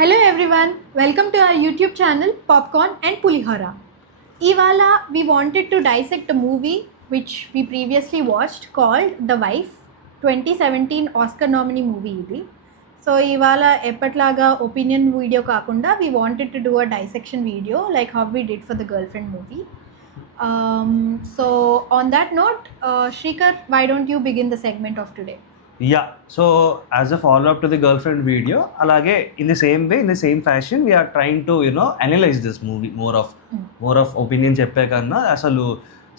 Hello everyone, welcome to our YouTube channel Popcorn and Pulihora. Ivala, we wanted to dissect a movie which we previously watched called The Wife, 2017 Oscar nominee movie ఇది. So ఇవాళ ఎప్పట్లాగా opinion video కాకుండా we wanted to do a dissection video like how we did for the Girlfriend movie. So on that note, Shrikar, why don't you begin the segment of today? Yeah, so as a follow-up to the Girlfriend video, alage in the same way, in the same fashion, we are trying to analyze this movie more of opinion చెప్పే కన్నా అసలు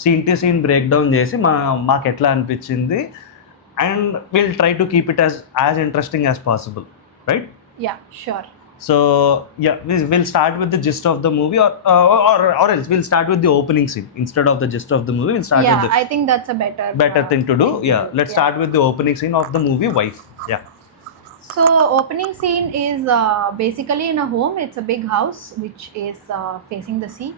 scene to scene break down చేసి మాకు ఎట్లా అనిపించింది and will try to keep it as interesting as possible, right? Yeah, sure. So yeah, we'll start with the gist of the movie, or else we'll start with the opening scene instead of the gist of the movie. We'll start with the I think that's a better thing to do. Yeah, let's start with the opening scene of the movie Wife. Yeah. So opening scene is basically in a home. It's a big house which is facing the sea.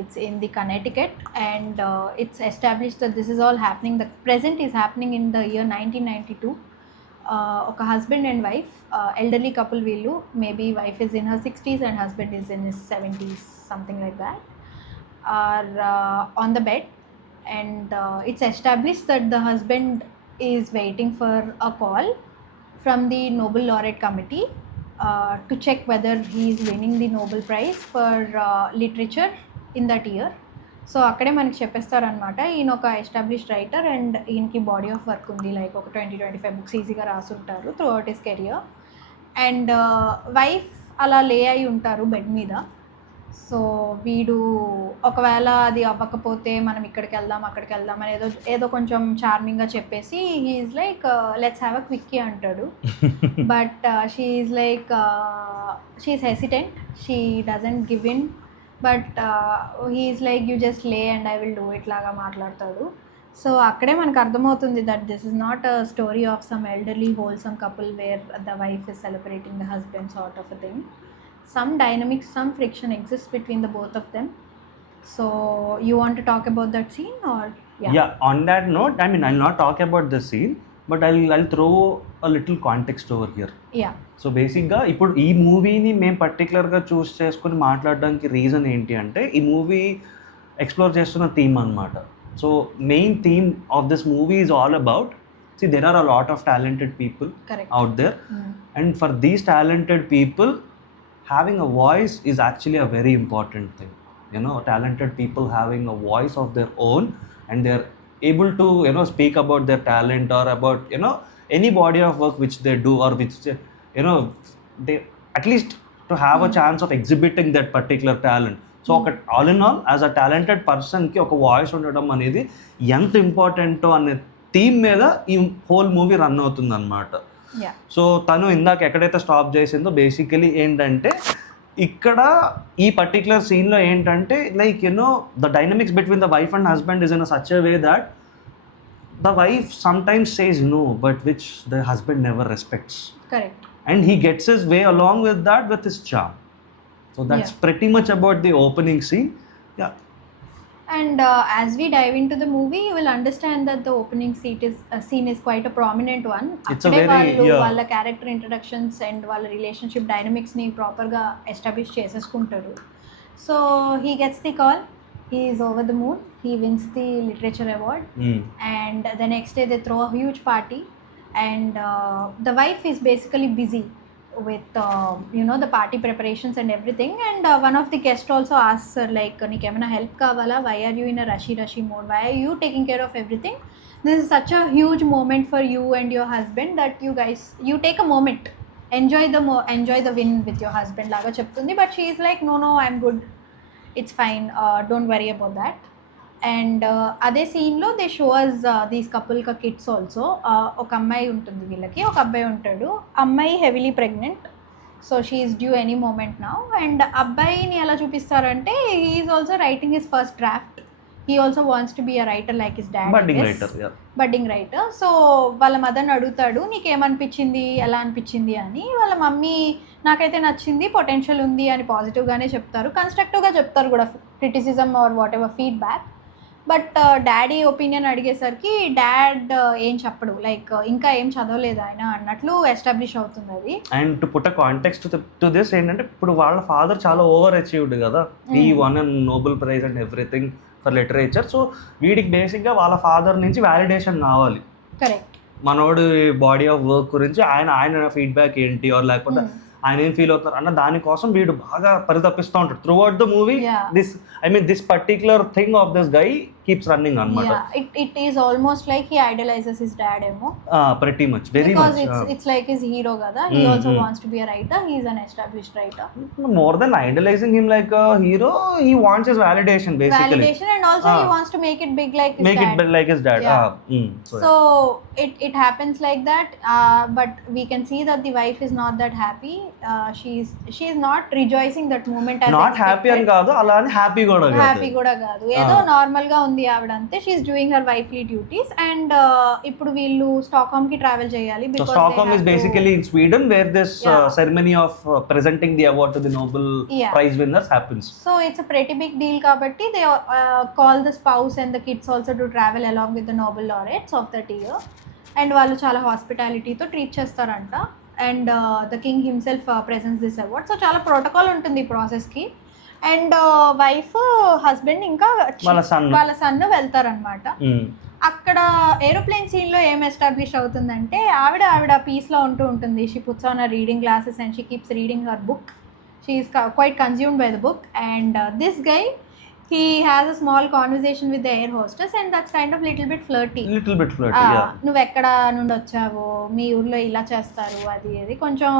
It's in the Connecticut, and it's established that this is all happening. The present is happening in the year 1992. ఒక husband and wife elderly couple వీళ్ళు maybe wife is in her 60s and husband is in his 70s something like that are on the bed and it's established that the husband is waiting for a call from the Nobel laureate committee to check whether he is winning the Nobel prize for literature in that year. So అక్కడే మనకి చెప్పేస్తారనమాట, ఈయన ఒక established writer and ఈయనకి body of work ఉంది, like ఒక 20-25 books ఈజీగా రాసుంటారు throughout his career. And wife అలా లే అయి ఉంటారు బెడ్ మీద. సో వీడు ఒకవేళ అది అవ్వకపోతే మనం ఇక్కడికి వెళ్దాం అక్కడికి వెళ్దాం అని ఏదో కొంచెం చార్మింగ్గా చెప్పేసి he's like let's have a quickie అంటాడు. But she's like she's hesitant, she doesn't give in, but he's like you just lay and I will do it లాగా మాట్లాడతాడు. సో అక్కడే మనకు అర్థమవుతుంది that this is not a story of some elderly wholesome couple where the wife is celebrating the husband sort of a thing. Some dynamics, some friction exists between the both of them. So you want to talk about that scene or Yeah, on that note, I mean, I'll not talk about the scene, but I'll throw a little context over here. Yeah. So బేసిక్గా ఇప్పుడు ఈ మూవీని మేము పర్టికులర్గా చూస్ చేసుకుని మాట్లాడడానికి reason ఏంటి అంటే ఈ మూవీ ఎక్స్ప్లోర్ చేస్తున్న థీమ్ అనమాట. So main theme of this movie is all about there are a lot of talented people out there, and for these talented people having a voice is actually a very important thing. Talented people having a voice of their own and they're able to speak about their talent or about any body of work which they do, or which they at least to have a chance of exhibiting that particular talent. So all in all, as a talented person ki oka voice ఉండడం అనేది ఎంత important అనే theme మీద ఈ whole movie run అవుతుంది అనమాట. So తను ఇందాక ఎక్కడైతే స్టాప్ చేసిందో బేసికలీ ఏంటంటే ఇక్కడ ఈ పర్టికులర్ సీన్లో ఏంటంటే like the dynamics between the wife and husband is in such a way that the wife sometimes says no, but which the husband never respects. Correct. And he gets his way along with that with his charm. So that's pretty much about the opening scene. Yeah. And as we dive into the movie, you will understand that the opening scene is quite a prominent one. It's a very వాళ్ళ character introductions and వాళ్ళ relationship dynamics ని proper గా establish చేసేసుకుంటారు. So he gets the call. He is over the moon. He wins the literature award. And the next day they throw a huge party. And the wife is basically busy with the party preparations and everything. And one of the guests also asks her like, "Nik emana help kavala? Why are you in a rushy mode? Why are you taking care of everything? This is such a huge moment for you and your husband that you take a moment. Enjoy the win with your husband." Laga cheptundi. But she is like, no, I'm good. It's fine, don't worry about that. And అదే సీన్లో they shows these couple కా kids also. ఒక అమ్మాయి ఉంటుంది వీళ్ళకి, ఒక అబ్బాయి ఉంటాడు. అమ్మాయి heavily pregnant, so she is due any moment now. And అబ్బాయిని ఎలా చూపిస్తారంటే he is also writing his first draft. He also wants to be a writer like his dad, budding writer. So వాళ్ళ మదర్ని అడుగుతాడు, నీకేమనిపించింది, ఎలా అనిపించింది అని. వాళ్ళ మమ్మీ నాకైతే నచ్చింది, పొటెన్షియల్ ఉంది అని పాజిటివ్గానే చెప్తారు, కన్స్ట్రక్టివ్గా చెప్తారు కూడా, criticism are what ever feedback. But daddy opinion అడిగేసరికి డాడ్ ఏం చెప్పడు, లైక్ ఇంకా ఏం చదవలేదు ఆయన అన్నట్లు ఎస్టాబ్లిష్ అవుతుంది అది. And to put a context to this ఏంటంటే ఇప్పుడు వాళ్ళ ఫాదర్ చాలా ఓవర్ అచీవ్డ్ కదా, ఈ one and Nobel prize and everything for literature. So వీడికి బేసిక్గా వాళ్ళ ఫాదర్ నుంచి వ్యాలిడేషన్ కావాలి. కరెక్ట్. మనోడు బాడీ ఆఫ్ వర్క్ గురించి ఆయన ఫీడ్బ్యాక్ ఏంటి ఆర్ లేకపోతే ఆయన ఏం ఫీల్ అవుతారు అన్న దానికోసం వీడు బాగా పరితపిస్తూ ఉంటాడు throughout the movie. This particular thing of this guy keeps running అన్నమాట. It is almost like he idolizes his dad ఏమో, pretty much, very because much. it's like his hero కదా. He also wants to be a writer. He is an established writer. More than idolizing him like a hero, he wants his validation basically. Validation, and also he wants to make it big like his make dad. it big like his dad. So it happens like that, but we can see that the wife is not that happy. She is not rejoicing that moment as not expected. happy అని కాదు, అలా అని happy కూడా కాదు. Happy కూడా కాదు, ఏదో normal గా ఉంది ఆవిడ అంతే. She is doing her wifely duties. And ఇప్పుడు వీళ్ళు స్టాక్హోమ్ కి ట్రావెల్ చేయాలి. So Stockholm is basically in Sweden where this ceremony of presenting the award to the Nobel Prize winners happens. So it's a pretty big deal kabatti they call the spouse and the kids also to travel along with the Nobel laureates of that year. And వాళ్ళు చాలా హాస్పిటాలిటీతో treat చేస్తారంట. And the king himself presents this award. So చాలా protocol ఉంటుంది ఈ ప్రాసెస్కి. And wife husband ఇంకా వాళ్ళ sun వెళ్తారనమాట. అక్కడ aeroplane సీన్లో ఏం ఎస్టాబ్లిష్ అవుతుందంటే ఆవిడ పీస్లో ఉంటుంది. She puts on her reading glasses and she keeps reading her book. She is quite consumed by the book. And this guy, he has a small conversation with the air hostess and that's kind of little bit flirty. Yeah. నువ్వు ఎక్కడ నుండి వచ్చావో, మీ ఊర్లో ఇలా చేస్తారు, అది కొంచెం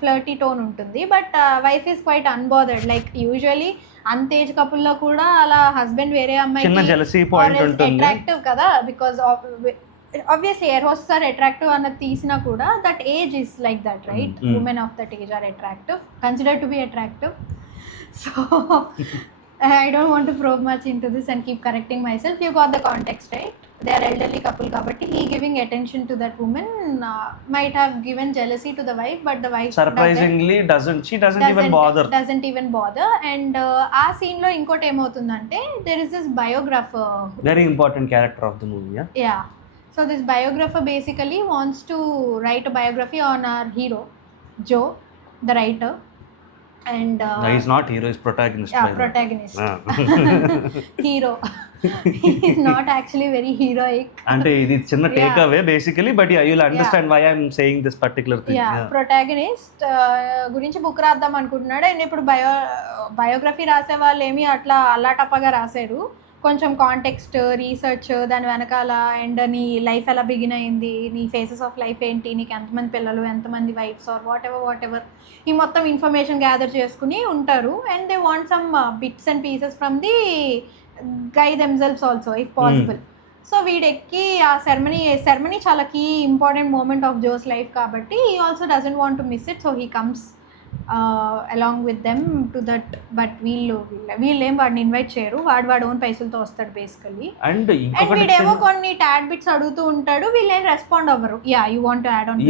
flirty tone ఉంటుంది. But wife is quite unbothered. Like usually అంతేజ్ కపుల్లో కూడా అలా హస్బెండ్ వేరే అమ్మాయికి అట్రాక్టివ్ కదా, because obviously air hostess are attractive అన్నది తీసినా కూడా that age is like that, right? Women of that age are attractive, considered to be attractive. So I don't want to probe much into this and keep correcting myself. You got the context, right? They are elderly couple kabatti he giving attention to that woman might have given jealousy to the wife, but the wife surprisingly doesn't even bother. And ఆ scene లో ఇంకోటి ఏమవుతుందంటే there is this biographer, very important character of the movie. Yeah. So this biographer basically wants to write a biography on our hero Joe, the writer. And no, he's not hero, he's protagonist. Yeah, protagonist. Hero. He is not actually very heroic. And it's a takeaway basically, but yeah, you'll understand why I'm saying this particular thing. Yeah. Protagonist గురించి book రాద్దాం అనుకుంటున్నాడు. And ఇప్పుడు biography రాసే వాళ్ళు ఏమి అట్లా అల్లాటప్పగా రాశారు. కొంచెం కాంటెక్స్ట్ రీసెర్చ్ దాని వెనకాల, అండ్ నీ లైఫ్ ఎలా బిగిన్ అయింది, నీ ఫేసెస్ ఆఫ్ లైఫ్ ఏంటి, నీకు ఎంతమంది పిల్లలు, ఎంతమంది వైఫ్స్ ఆర్ వాట్ ఎవర్ ఈ మొత్తం ఇన్ఫర్మేషన్ గ్యాదర్ చేసుకుని ఉంటారు. And they want some bits and pieces from the guy themselves also if possible. So వీడెక్కి ఆ సెరమనీ చాలా key important moment of Joe's life కాబట్టి he also doesn't want to miss it. So he comes along with them to that, but వీళ్ళేం వాడిని invite చేయరు. వాడు own పైసలతో వస్తాడు బేసికలీ. అండ్ వీడేమో కొన్ని టాడ్ బిట్స్ అడుగుతూ ఉంటాడు, వీళ్ళేం రెస్పాండ్ అవ్వరు. You want to add on.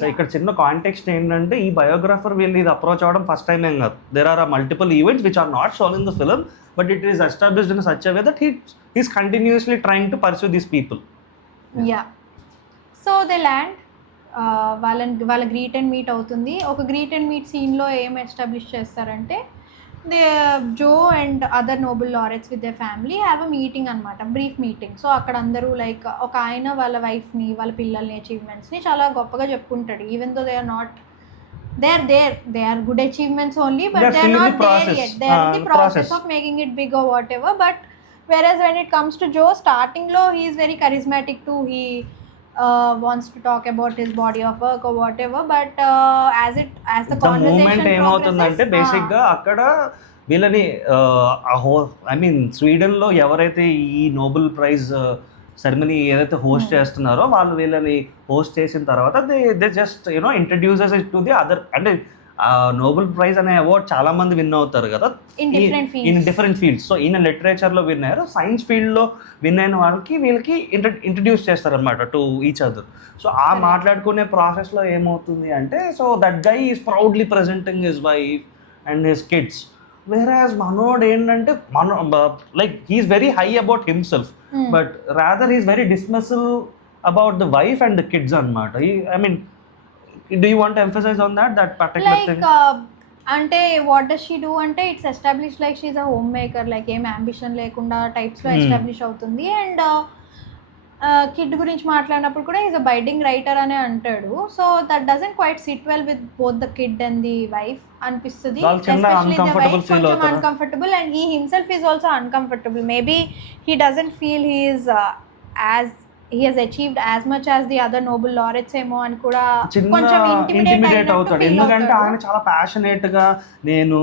So ఇక్కడ చిన్న కాంటెక్స్ట్ ఏంటంటే ఈ బయోగ్రాఫర్ వీళ్ళు ఇది అప్రోచ్ అవ్వడం ఫస్ట్ టైం ఏం కాదు. There are multiple events which are not shown in the film, but it is established in such a way that he's continuously trying to pursue these people. So they land, వాళ్ళ greet and meet అవుతుంది. ఒక greet and meet సీన్లో ఏం establish చేస్తారంటే they Joe and other Nobel laureates with their family have a meeting అనమాట, brief meeting. So అక్కడ అందరూ like ఒక ఆయన వాళ్ళ వైఫ్ని, వాళ్ళ పిల్లల్ని, అచీవ్మెంట్స్ని చాలా గొప్పగా చెప్పుకుంటాడు. Even though they are not they are good achievements only, but they are not there yet. They are in the process of making it big or whatever. But whereas when it comes to Joe, starting lo he is very charismatic too. He wants to talk about his body of work or whatever, but as the conversation ఏమవుతుందంటే basic గా అక్కడ వీళ్ళని స్వీడన్లో ఎవరైతే ఈ Nobel prize ceremony ఏదైతే host చేస్తున్నారో వాళ్ళు వీళ్ళని హోస్ట్ చేసిన తర్వాత they just introduces it to the other. అంటే నోబెల్ ప్రైజ్ అనే అవార్డ్ చాలా మంది విన్ అవుతారు కదా ఇన్ డిఫరెంట్ ఫీల్డ్స్. సో ఈయన లిటరేచర్లో విన్ అయ్యారు, సైన్స్ ఫీల్డ్లో విన్ అయిన వీళ్ళకి ఇంట్రడ్యూస్ చేస్తారనమాట టు ఈచ్ అదర్. సో ఆ మాట్లాడుకునే ప్రాసెస్లో ఏమవుతుంది అంటే, so that guy is proudly presenting his wife and his kids Whereas Manod ఏంటంటే like he's very high about himself, but rather he's very dismissal about the wife and the kids అన్నమాట. I mean, do you want to emphasize on that particular thing? అంటే what does she do అంటే it's establish like she's a home maker, like ఏం ambition లేకుండా టైప్స్లో establish అవుతుంది. And kid గురించి మాట్లాడినప్పుడు కూడా ఈజ్ అ బైడింగ్ రైటర్ అనే అంటాడు. So that doesn't quite sit well with both the kid and the wife అనిపిస్తుంది. ఎస్పెషల్లీ ద వైఫ్ కొంచెం uncomfortable and he himself is also uncomfortable. Maybe he doesn't feel he is as he has achieved as much as the other Nobel laureates ఏమో అని కూడా కొంచెం intimidate అవుతాడు. ఎందుకంటే ఆయన చాలా ప్యాషనేట్ గా నేను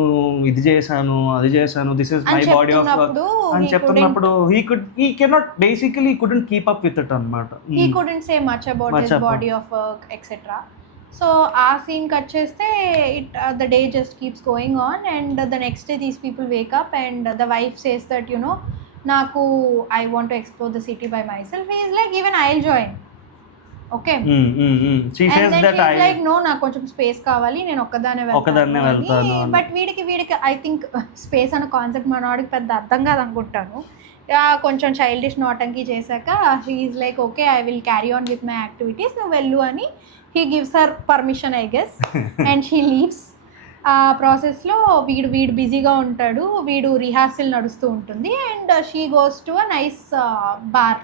ఇది చేశాను అది చేశాను, this is my body of work అని చెప్తున్నప్పుడు he cannot basically he couldn't keep up with it అన్నమాట. he couldn't say much about his body of work etc. So ఆ సీన్ కట్ చేస్తే the day just keeps going on and the next day these people wake up and the wife says that you know నాకు I want to explore the city by myself. He is like even I will join, okay, and then he is like no నాకు కొంచెం space కావాలి, నేను ఒక్కదానే వెళ్తాను. But వీడికి I think space అనే concept మనవాడికి పెద్ద అర్థం కాదు అనుకుంటాను. కొంచెం చైల్డిష్ నోటంకి చేశాక he is like okay I will carry on with my activities, నువ్వు వెళ్ళు అని he gives her permission I guess and she leaves. ఆ ప్రాసెస్లో వీడు బిజీగా ఉంటాడు, వీడు రిహార్సల్ నడుస్తూ ఉంటుంది and she goes to a nice bar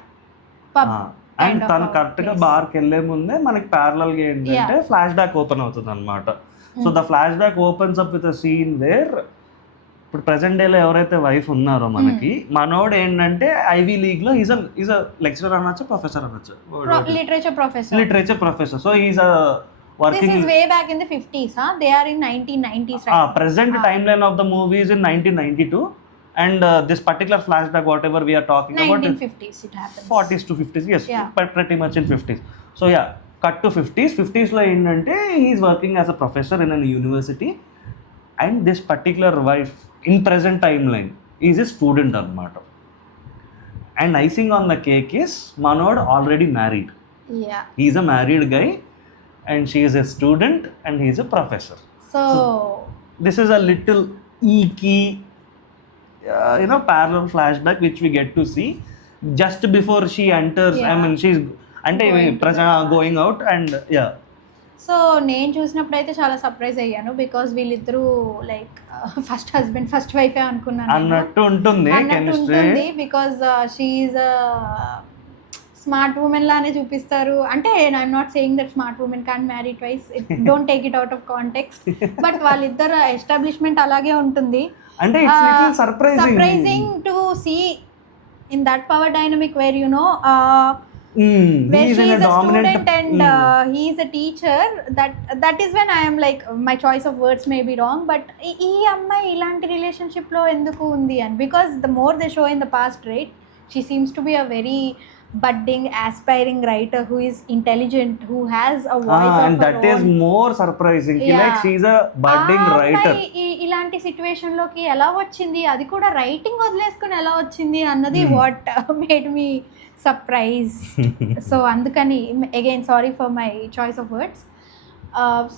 pub. And తను కరెక్ట్గా బార్కి వెళ్ళే ముందే మనకి ప్యారలల్గా ఏంటంటే ఫ్లాష్ బ్యాక్ ఓపెన్ అవుతుంది అనమాట. So the flashback opens up with a scene where ఇప్పుడు ప్రెసెంట్ డేలో ఎవరైతే వైఫ్ ఉన్నారో మనకి మనోడు ఏంటంటే ఐవీ లీగ్ లో ఈజ్ అ లెక్చరర్ అనొచ్చు, ప్రొఫెసర్ అనొచ్చు, literature professor. So is a working. This is way back in the 50s, huh? They are in 1990s, right? Present timeline of the movie is in 1992 and this particular flashback whatever we are talking 1950s it happens. 40s to 50s, yes, yeah. But pretty much in 50s. So yeah, cut to 50s lo endante he is working as a professor in a university and this particular wife in present timeline is a student anamata. And icing on the cake is Manod already married. Yeah, he is a married guy and she is a student and he is a professor. So this is a little eeky parallel flashback which we get to see just before she enters. I mean she's going out and yeah. So నేను చూసినప్పుడు అయితే చాలా surprise అయ్యాను because వీళ్ళిద్దరూ like first husband first వైఫే అనుకున్నాను అన్నట్టు ఉంటుంది because she is smart women లానే చూపిస్తారు. అంటే I'm not saying that smart women can't marry twice, don't take it out of context, but వాళ్ళిద్దరు ఎస్టాబ్లిష్మెంట్ అలాగే ఉంటుంది. అంటే it's little surprising to see in that power dynamic where you know where she is a student and he is a teacher. That is when I am like my choice of words may be wrong, but ee amma ilanti relationship lo enduku undi and because the more they show in the past, right, she seems to be a very budding aspiring writer who is intelligent, who has a voice of and her that own. Is more surprising. Like she is a budding writer. ఇలాంటి situation లోకి ఎలా వచ్చింది, అది కూడా writing వదిలేసుకుని ఎలా వచ్చింది అన్నది what made me surprise. So అందుకని again sorry for my choice of words.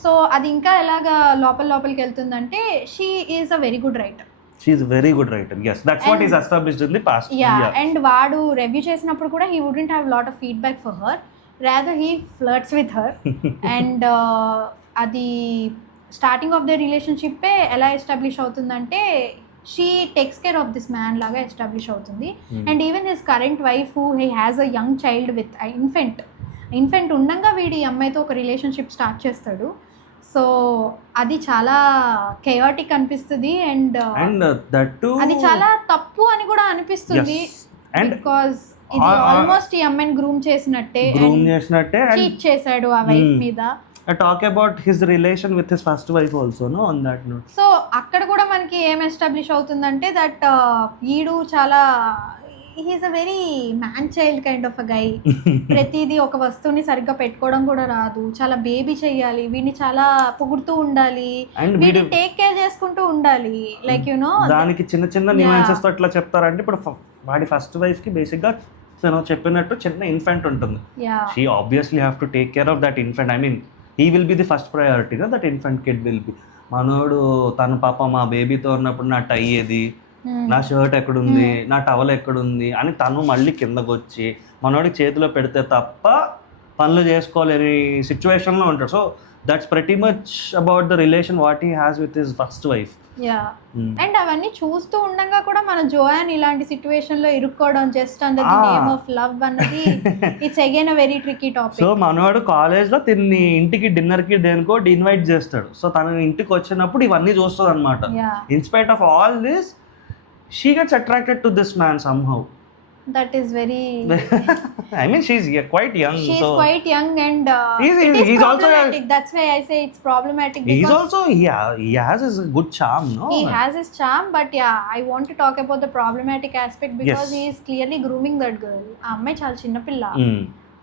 So అది ఇంకా ఎలాగా లోపలికి వెళ్తుందంటే she is a very good writer. She is a very good writer. Yes, that's what is established in the past. Yeah, and వాడు review చేసినప్పుడు కూడా he wouldn't have lot of feedback for her, rather he flirts with her and అది starting of the relationship ఎలా establish అవుతుందంటే she takes care of this man లాగా establish అవుతుంది. And even his current wife who he has a young child with infant ఉండగా వీడి అమ్మాయితో ఒక relationship start చేస్తాడు. సో అది చాలా కెయాటిక్ అనిపిస్తుంది అండ్ అది చాలా తప్పు అని కూడా అనిపిస్తుంది బికాజ్ ఇది ఆల్మోస్ట్ ఈ అమ్మాయిని గ్రూమ్ చేసినట్టే చీట్ చేశాడు ఆ వైఫ్ మీద. Talk about his relation with his first wife also, no, on that note. So అక్కడ కూడా మనకి ఏం ఎస్టాబ్లిష్ అవుతుందంటే దట్ ఈడు చాలా he's a very man child kind of a guy. ప్రతిదీ ఒక వస్తువుని సరిగ్గా పెట్టుకోవడం కూడా రాదు, చాలా బేబీ చెయ్యాలి, వీడిని చాలా పొగుడుతూ ఉండాలి, వీడిని టేక్ కేర్ చేసుకుంటూ ఉండాలి. లైక్ యు నో దానికి చిన్న న్యూయాన్సెస్ తో ఎట్లా చెప్తారంటే ఇప్పుడు వాడి ఫస్ట్ వైఫ్ కి బేసిక్ గా చెప్పినట్టు చిన్న ఇన్ఫెంట్ ఉంటుంది. She obviously have to take care of that infant. I mean he will be the first priority, no? That infant kid will be. మనోడు తన పాప మా బేబీతో ఉన్నప్పుడు నా టై ఏది, నా షర్ట్ ఎక్కడుంది, నా టవల్ ఎక్కడుంది అని తను మళ్ళీ కిందకు వచ్చి మనోడికి చేతిలో పెడితే తప్ప పనులు చేసుకోలేని సిచ్యువేషన్లో ఉంటాడు. So that's pretty much about the relation what he has with his first wife. Yeah, and అవన్నీ చూస్తూ ఉండగా కూడా మన జోయాన్ ఇలాంటి సిచ్యువేషన్ లో ఇరుక్కోవడం just under the name of love అన్నది it's again a very tricky topic. So మనవాడు కాలేజ్ లో తిన్ని ఇంటికి డిన్నర్ కి దేనికో ఇన్వైట్ చేస్తాడు. సో తన ఇంటికి వచ్చినప్పుడు ఇవన్నీ చూస్తుంది అనమాట. In spite of all this she gets attracted to this man somehow. That is very I mean she's quite young. She's quite young and he's also that's why I say it's problematic because he's also he has his good charm, no? He has his charm, but yeah, I want to talk about the problematic aspect because Yes. he is clearly grooming that girl. ఆ అమ్మాయి చాలా చిన్న పిల్ల.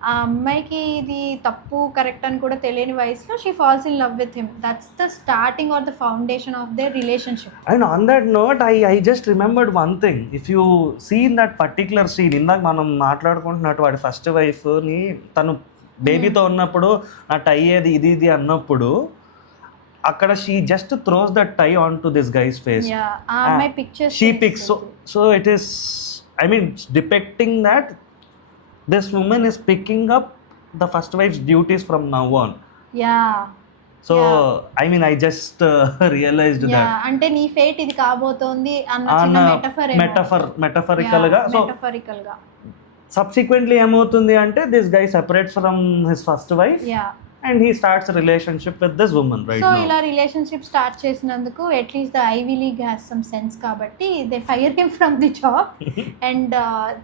ఆ అమ్మాయికి ఇది తప్పు correct అని కూడా తెలియని వయసులో she falls in love with him. That's the starting or the foundation of their relationship. And on that note, I just remembered one thing. If you see in that particular scene, ఇందాక మనం మాట్లాడుకుంటున్నట్టు వాడి first వైఫ్ని తను బేబీతో ఉన్నప్పుడు ఆ టై ఏది ఇది అన్నప్పుడు అక్కడ she just throws that tie on to this guy's face. ఆ అమ్మాయి pictures she picks. So it is I mean depicting that this woman is picking up the first wife's duties from now on. So I mean I just realized that అంటే నీ fate ఇది కాబోతోంది అన్న చిన్న metaphorical గా. So subsequently ఏమవుతుంది అంటే this guy separates from his first wife and he starts a relationship with this woman right now. So ఇలా రిలేషన్షిప్ స్టార్ట్ చేసినందుకు at least the Ivy League has some sense కాబట్టి they fire him from the job and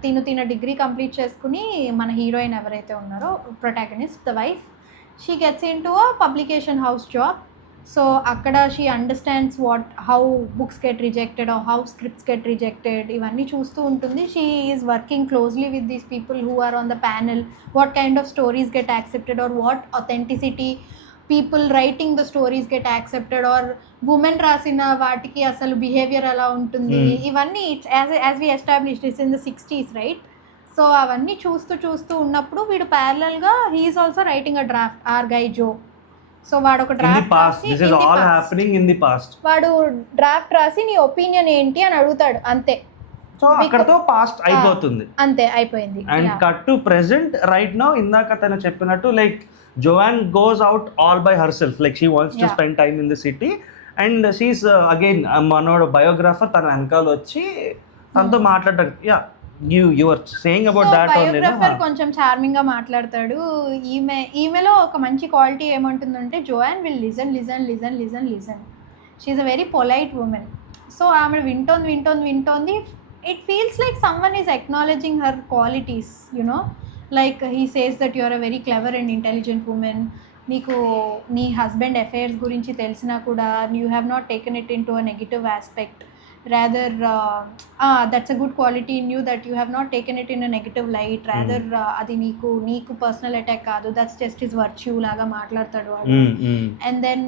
తిన degree complete చేసుకుని మన heroine ఎవరైతే ఉన్నారో protagonist the wife she gets in to a publication house job. So అక్కడ she understands how books get rejected or how scripts get rejected ఇవన్నీ చూస్తూ ఉంటుంది. She is working closely with these people who are on the panel. What kind of stories get accepted or what authenticity people writing the stories get accepted or women రాసిన వాటికి అసలు behavior ఎలా ఉంటుంది ఇవన్నీ as we established it's in the 60s right. So అవన్నీ చూస్తూ ఉన్నప్పుడు వీడు ప్యారలల్గా he's also writing a draft or guy Joe. So వాడు ఒక డ్రాఫ్ట్ వాడు డ్రాఫ్ట్ రాసి నీ ఒపీనియన్ ఏంటి అని అడుగుతాడు అంతే. సో అక్కడతో పాస్ట్ అయిపోతుంది అంతే అయిపోయింది. And cut to present right now. ఇందాక తను చెప్పినట్టు like Joan goes out all by herself like she wants to spend time in the city and she's again మనోడు బయోగ్రాఫర్ తన వెనకాల వచ్చి తనతో మాట్లాడడానికి you were saying about that only. Biographer కొంచెం చార్మింగ్ గా మాట్లాడతాడు. ఈమెలో ఒక మంచి క్వాలిటీ ఏమంటుందంటే Joan will listen. She's a very polite woman. So ఆమె వింటోంది. It feels like someone is acknowledging her qualities you know like he says that you are a very clever and intelligent woman. నీకు నీ husband affairs గురించి తెలిసినా కూడా you have not taken it in to a negative aspect. Rather that's a good quality in you that you have not taken it in a negative light. Rather అది నీకు personal attack కాదు, that's just his virtue లాగా మాట్లాడతాడు వాడు. And then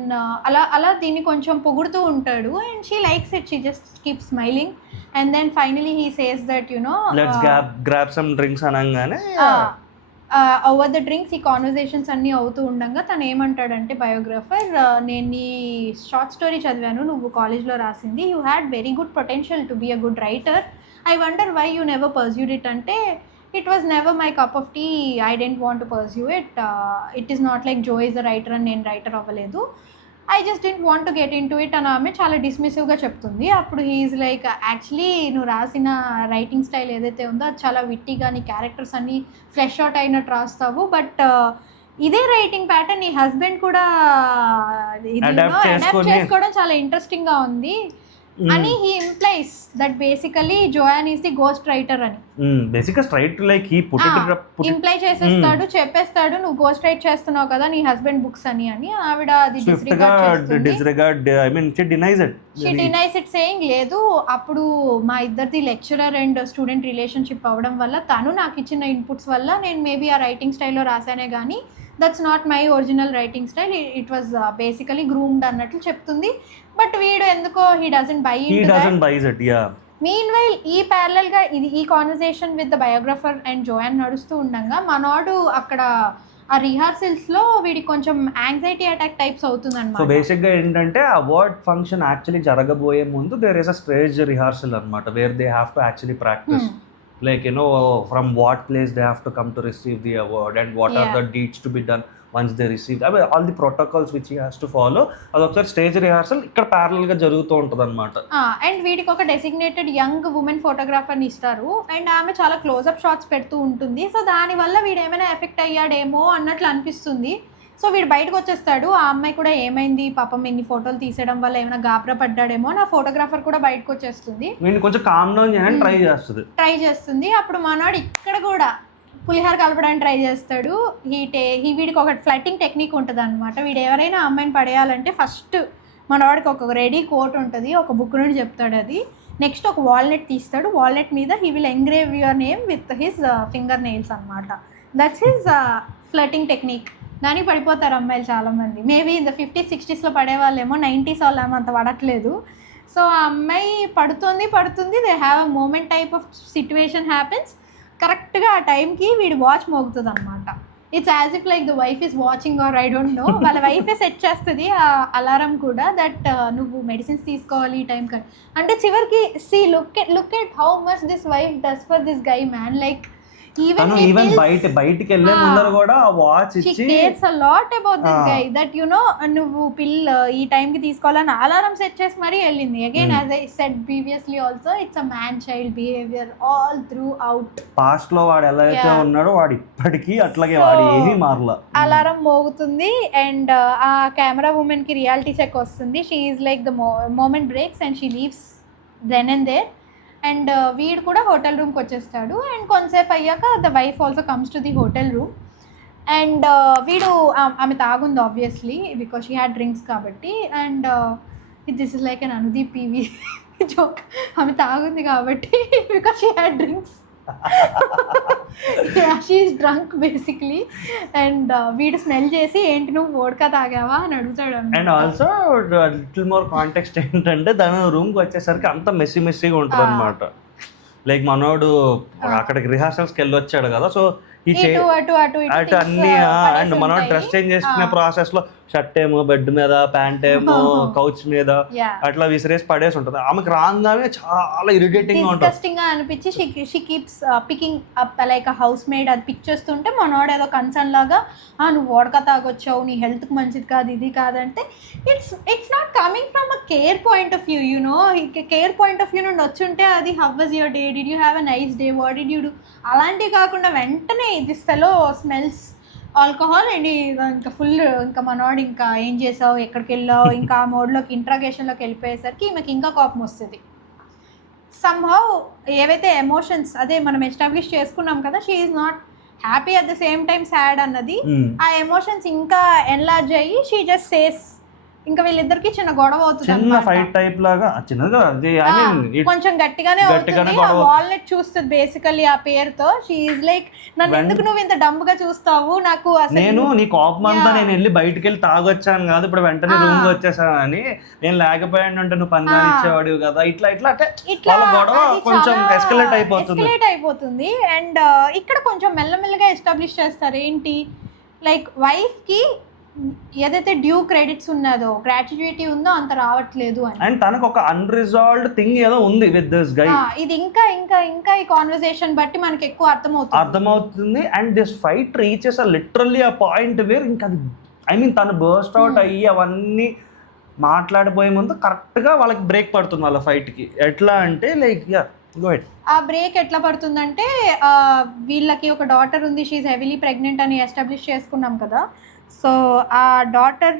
అలా దీన్ని కొంచెం పొగుడుతూ ఉంటాడు and she likes it. She just keep smiling and then finally he says that let's grab some drinks అనగానే ఓవర్ ద డ్రింక్స్ ఈ కాన్వర్జేషన్స్ అన్నీ అవుతూ ఉండగా తను ఏమంటాడంటే బయోగ్రాఫర్, నేను నీ షార్ట్ స్టోరీ చదివాను నువ్వు కాలేజ్లో రాసింది. You had very good potential to be a good writer. I wonder why you never pursued it అంటే it was never my cup of tea. I didn't want to pursue it. It is not like Joe is the writer అని నేను writer అవ్వలేదు. I just didn't want to get in to it అని ఆమె చాలా డిస్మిసివ్గా చెప్తుంది. అప్పుడు he's like actually నువ్వు రాసిన రైటింగ్ స్టైల్ ఏదైతే ఉందో అది చాలా విట్టిగా నీ క్యారెక్టర్స్ అన్నీ ఫ్లెష్ అవుట్ అయినట్టు రాస్తావు. బట్ ఇదే రైటింగ్ ప్యాటర్న్ నీ హస్బెండ్ కూడా అడాప్ట్ చేసుకోవడం చాలా ఇంట్రెస్టింగ్గా ఉంది అని he implies that basically Joan is the ghost writer అని. బేసిక్గా straight like he put it imply చేసేస్తాడు, చెప్పేస్తాడు నువ్వు గోస్ట్ రైట్ చేస్తున్నావు కదా నీ హస్బెండ్ బుక్స్ అని. ఆవిడ అది disregard I mean she denies it saying లేదు అప్పుడు మా ఇద్దరిది లెక్చరర్ అండ్ స్టూడెంట్ రిలేషన్షిప్ అవ్వడం వల్ల తను నాకు ఇచ్చిన ఇన్పుట్స్ వల్ల నేను మేబీ ఆ రైటింగ్ స్టైల్లో రాసానే కానీ that's not my original writing style. It was basically groomed అన్నట్లు చెప్తుంది. బట్ వీడు ఎందుకో he doesn't buy it. Meanwhile ఈ ప్యారలల్గా ఈ conversation with the biographer and Joan నడుస్తూ ఉండగా మనోడు అక్కడ ఆ రిహార్సల్స్ లో వీడికి కొంచెం యాంగ్జైటీ అటాక్ టైప్స్ అవుతుంది సో అనమాట. బేసిక్గా ఏంటంటే ఆ అవార్డ్ ఫంక్షన్ యాక్చువల్లీ జరగబోయే ముందు there is a stage rehearsal అనమాట, where they have to actually practice like from what place they have to come to receive the award and what are the deeds to be done once they receive, I mean, all the protocols which he has to follow. అదొకసారి stage rehearsal ఇక్కడ parallel గా జరుగుతూ ఉంటుంది అనమాట. And వీడికి ఒక designated young women ఫోటోగ్రాఫర్ని ఇస్తారు and ఆమె చాలా క్లోజ్అప్ షాట్స్ పెడుతూ ఉంటుంది. సో దానివల్ల వీడు ఏమైనా ఎఫెక్ట్ అయ్యాడేమో అన్నట్లు అనిపిస్తుంది. సో వీడు బయటకు వచ్చేస్తాడు. ఆ అమ్మాయి కూడా ఏమైంది పాపం ఇన్ని ఫోటోలు తీసేయడం వల్ల ఏమైనా గాబరా పడ్డాడేమో, నా ఫోటోగ్రాఫర్ కూడా బయటకు వచ్చేస్తుంది, వీడిని కొంచెం కామ్ డౌన్ చేయడానికి ట్రై చేస్తుంది. అప్పుడు మనోడు ఇక్కడ కూడా పులిహార కలపడానికి ట్రై చేస్తాడు. వీడికి ఒక ఫ్లైటింగ్ టెక్నిక్ ఉంటుంది అనమాట. వీడు ఎవరైనా అమ్మాయిని పడేయాలంటే ఫస్ట్ మనవాడికి ఒక రెడీ కోట్ ఉంటుంది, ఒక బుక్ నుండి చెప్తాడు అది. నెక్స్ట్ ఒక వాల్నట్ తీస్తాడు, వాల్నట్ మీద he will engrave your name with his finger nails అనమాట. That's his flirting technique. దానికి పడిపోతారు అమ్మాయిలు చాలామంది. Maybe in the 50s 60s పడేవాళ్ళేమో, 90s వాళ్ళేమో అంత పడట్లేదు. సో ఆ అమ్మాయి పడుతుంది, they have a moment type of situation happens. కరెక్ట్గా ఆ టైంకి వీడి వాచ్ మోగుతుంది అనమాట. It's as if like the wife is watching or I don't know. వాళ్ళ వైఫే సెట్ చేస్తుంది ఆ అలారం కూడా, దట్ నువ్వు మెడిసిన్స్ తీసుకోవాలి ఈ టైం కానీ. అంటే చివరికి look at how much this wife does for this guy man. Like even బయటికి వెళ్ళే ముందర కూడా ఆ వాచ్ ఇచ్చి she cares a lot about this guy, that నువ్వు పిల్ ఈ టైం కి తీసుకోవాలని అలారం సెట్ చేసి మరీ వెళ్ళింది. Again as I said previously also, it's a man child behaviour all through out. Past లో వాడు ఎలా అయితే ఉన్నాడో వాడు ఇప్పటికీ అట్లాగే, వాడు ఏమీ మారలా. అలారం మోగుతుంది అండ్ ఆ కెమెరా ఉమెన్ కి రియాలిటీ చెక్ వస్తుంది. She is like the moment breaks and she leaves then and there. And వీడు కూడా హోటల్ రూమ్కి వచ్చేస్తాడు. అండ్ కొంతసేపు అయ్యాక the wife also comes to the hotel room. And వీడు ఆమె తాగుంది obviously because she had drinks కాబట్టి. And this is like an Anudeep PV joke. ఆమె తాగుంది కాబట్టి because she had drinks. She is drunk basically. And వీడు స్మెల్ చేసి ఏంటి నువ్వు వోడ్కా తాగావా అని అడుగుతాడు. And also little more context ఏంటంటే దాని రూమ్కి వచ్చేసరికి అంత మెస్సీగా ఉంటుంది అనమాట. లైక్ మనోడు అక్కడికి రిహార్సల్స్కి వెళ్ళి వచ్చాడు కదా, సో అటు అన్ని అండ్ మనం డ్రెస్ చేంజ్ చేసుకునే ప్రాసెస్ లో షర్ట్ ఏమో బెడ్ మీద, ప్యాంట్ ఏమో కౌచ్ మీద అట్లా విసిరేసి పడేసి ఉంటుంది. ఆమెకు రాగానే చాలా ఇరిటేటింగ్ గా ఉంటుంది అనిపించి she keeps picking up like house made. అది పిక్ చేస్తుంటే మనోడు ఏదో కన్సర్న్ లాగా నువ్వు వోడ్కా తాగొచ్చావు, నీ హెల్త్ కి మంచిది కాదు, ఇది కాదంటే it's not coming from a care point of view. Care point of view నుండి వచ్చుంటే అది how was your day, did you have a nice day, what did you do, అలాంటివి కాకుండా వెంటనే this fellow smells alcohol and ఇంకా full ఇంకా మనోడు ఇంకా ఏం చేసావు, ఎక్కడికి వెళ్ళావు, ఇంకా ఆ మోడ్లోకి ఇంట్రాగేషన్లోకి వెళ్ళిపోయేసరికి ఈమెకి ఇంకా కోపం వస్తుంది. సమ్హౌ ఏవైతే ఎమోషన్స్ అదే మనం ఎస్టాబ్లిష్ చేసుకున్నాం కదా, she is not happy at the same time sad అన్నది, ఆ ఎమోషన్స్ ఇంకా ఎన్లార్జ్ అయ్యి షీ జస్ట్ సేస్. ఇంకా వీళ్ళిద్దరికి చిన్న గొడవ అవుతుంది, చిన్న ఫైట్ టైప్ లాగా, చిన్నగా కొంచెం గట్టిగానే అవుతుంది. ఆ వాల్నట్ చూస్తుంది బేసికల్లీ ఆ పేరుతో. షీ ఈజ్ లైక్ నన్ను ఎందుకు నువ్వు ఇంత డంబుగా చూస్తావు, నాకు అసలు నేను నీ కోపం అంతా నేను వెళ్ళి బయటకు వెళ్ళి తాగొచ్చాను కాదు, ఇప్పుడు వెంటనే రూమ్ కి వచ్చేసాను అని, నేను లేకపోయాను అంటే నువ్వు పని ఇచ్చేవాడు కదా, ఇట్లా ఇట్లా ఇట్లా గొడవ కొంచెం ఎస్కలేట్ అయిపోతుంది. అండ్ ఇక్కడ కొంచెం మెల్లమెల్లగా ఎస్టాబ్లిష్ చేస్తారు ఏంటి, లైక్ వైఫ్ కి ఏదైతే డ్యూ క్రెడిట్స్ ఉన్నదో, గ్రాట్యుటీ ఉందో అంత రావట్లేదు అని. అండ్ తనకు ఒక అన్రిజాల్వ్డ్ థింగ్ ఏదో ఉంది విత్ దిస్ గై. ఇది ఇంకా ఇంకా ఇంకా ఈ కాన్వర్సేషన్ బట్టి మనకి ఎక్కువ అర్థమవుతుంది. And this fight reaches literally ఆ పాయింట్ వేర్ ఇంకా అది, ఐ మీన్ తను బర్స్ట్ అవుట్ అయ్యి అవన్నీ మాట్లాడిపోయే ముందు కరెక్ట్గా వాళ్ళకి బ్రేక్ పడుతుంది వాళ్ళ ఫైట్కి. ఎట్లా అంటే లైక్ ఆ బ్రేక్ ఎట్లా పడుతుందంటే వీళ్ళకి ఒక డాటర్ ఉంది, షీఈ్ హెవీలీ ప్రెగ్నెంట్ అని ఎస్టాబ్లిష్ చేసుకున్నాం కదా. సో ఆ daughter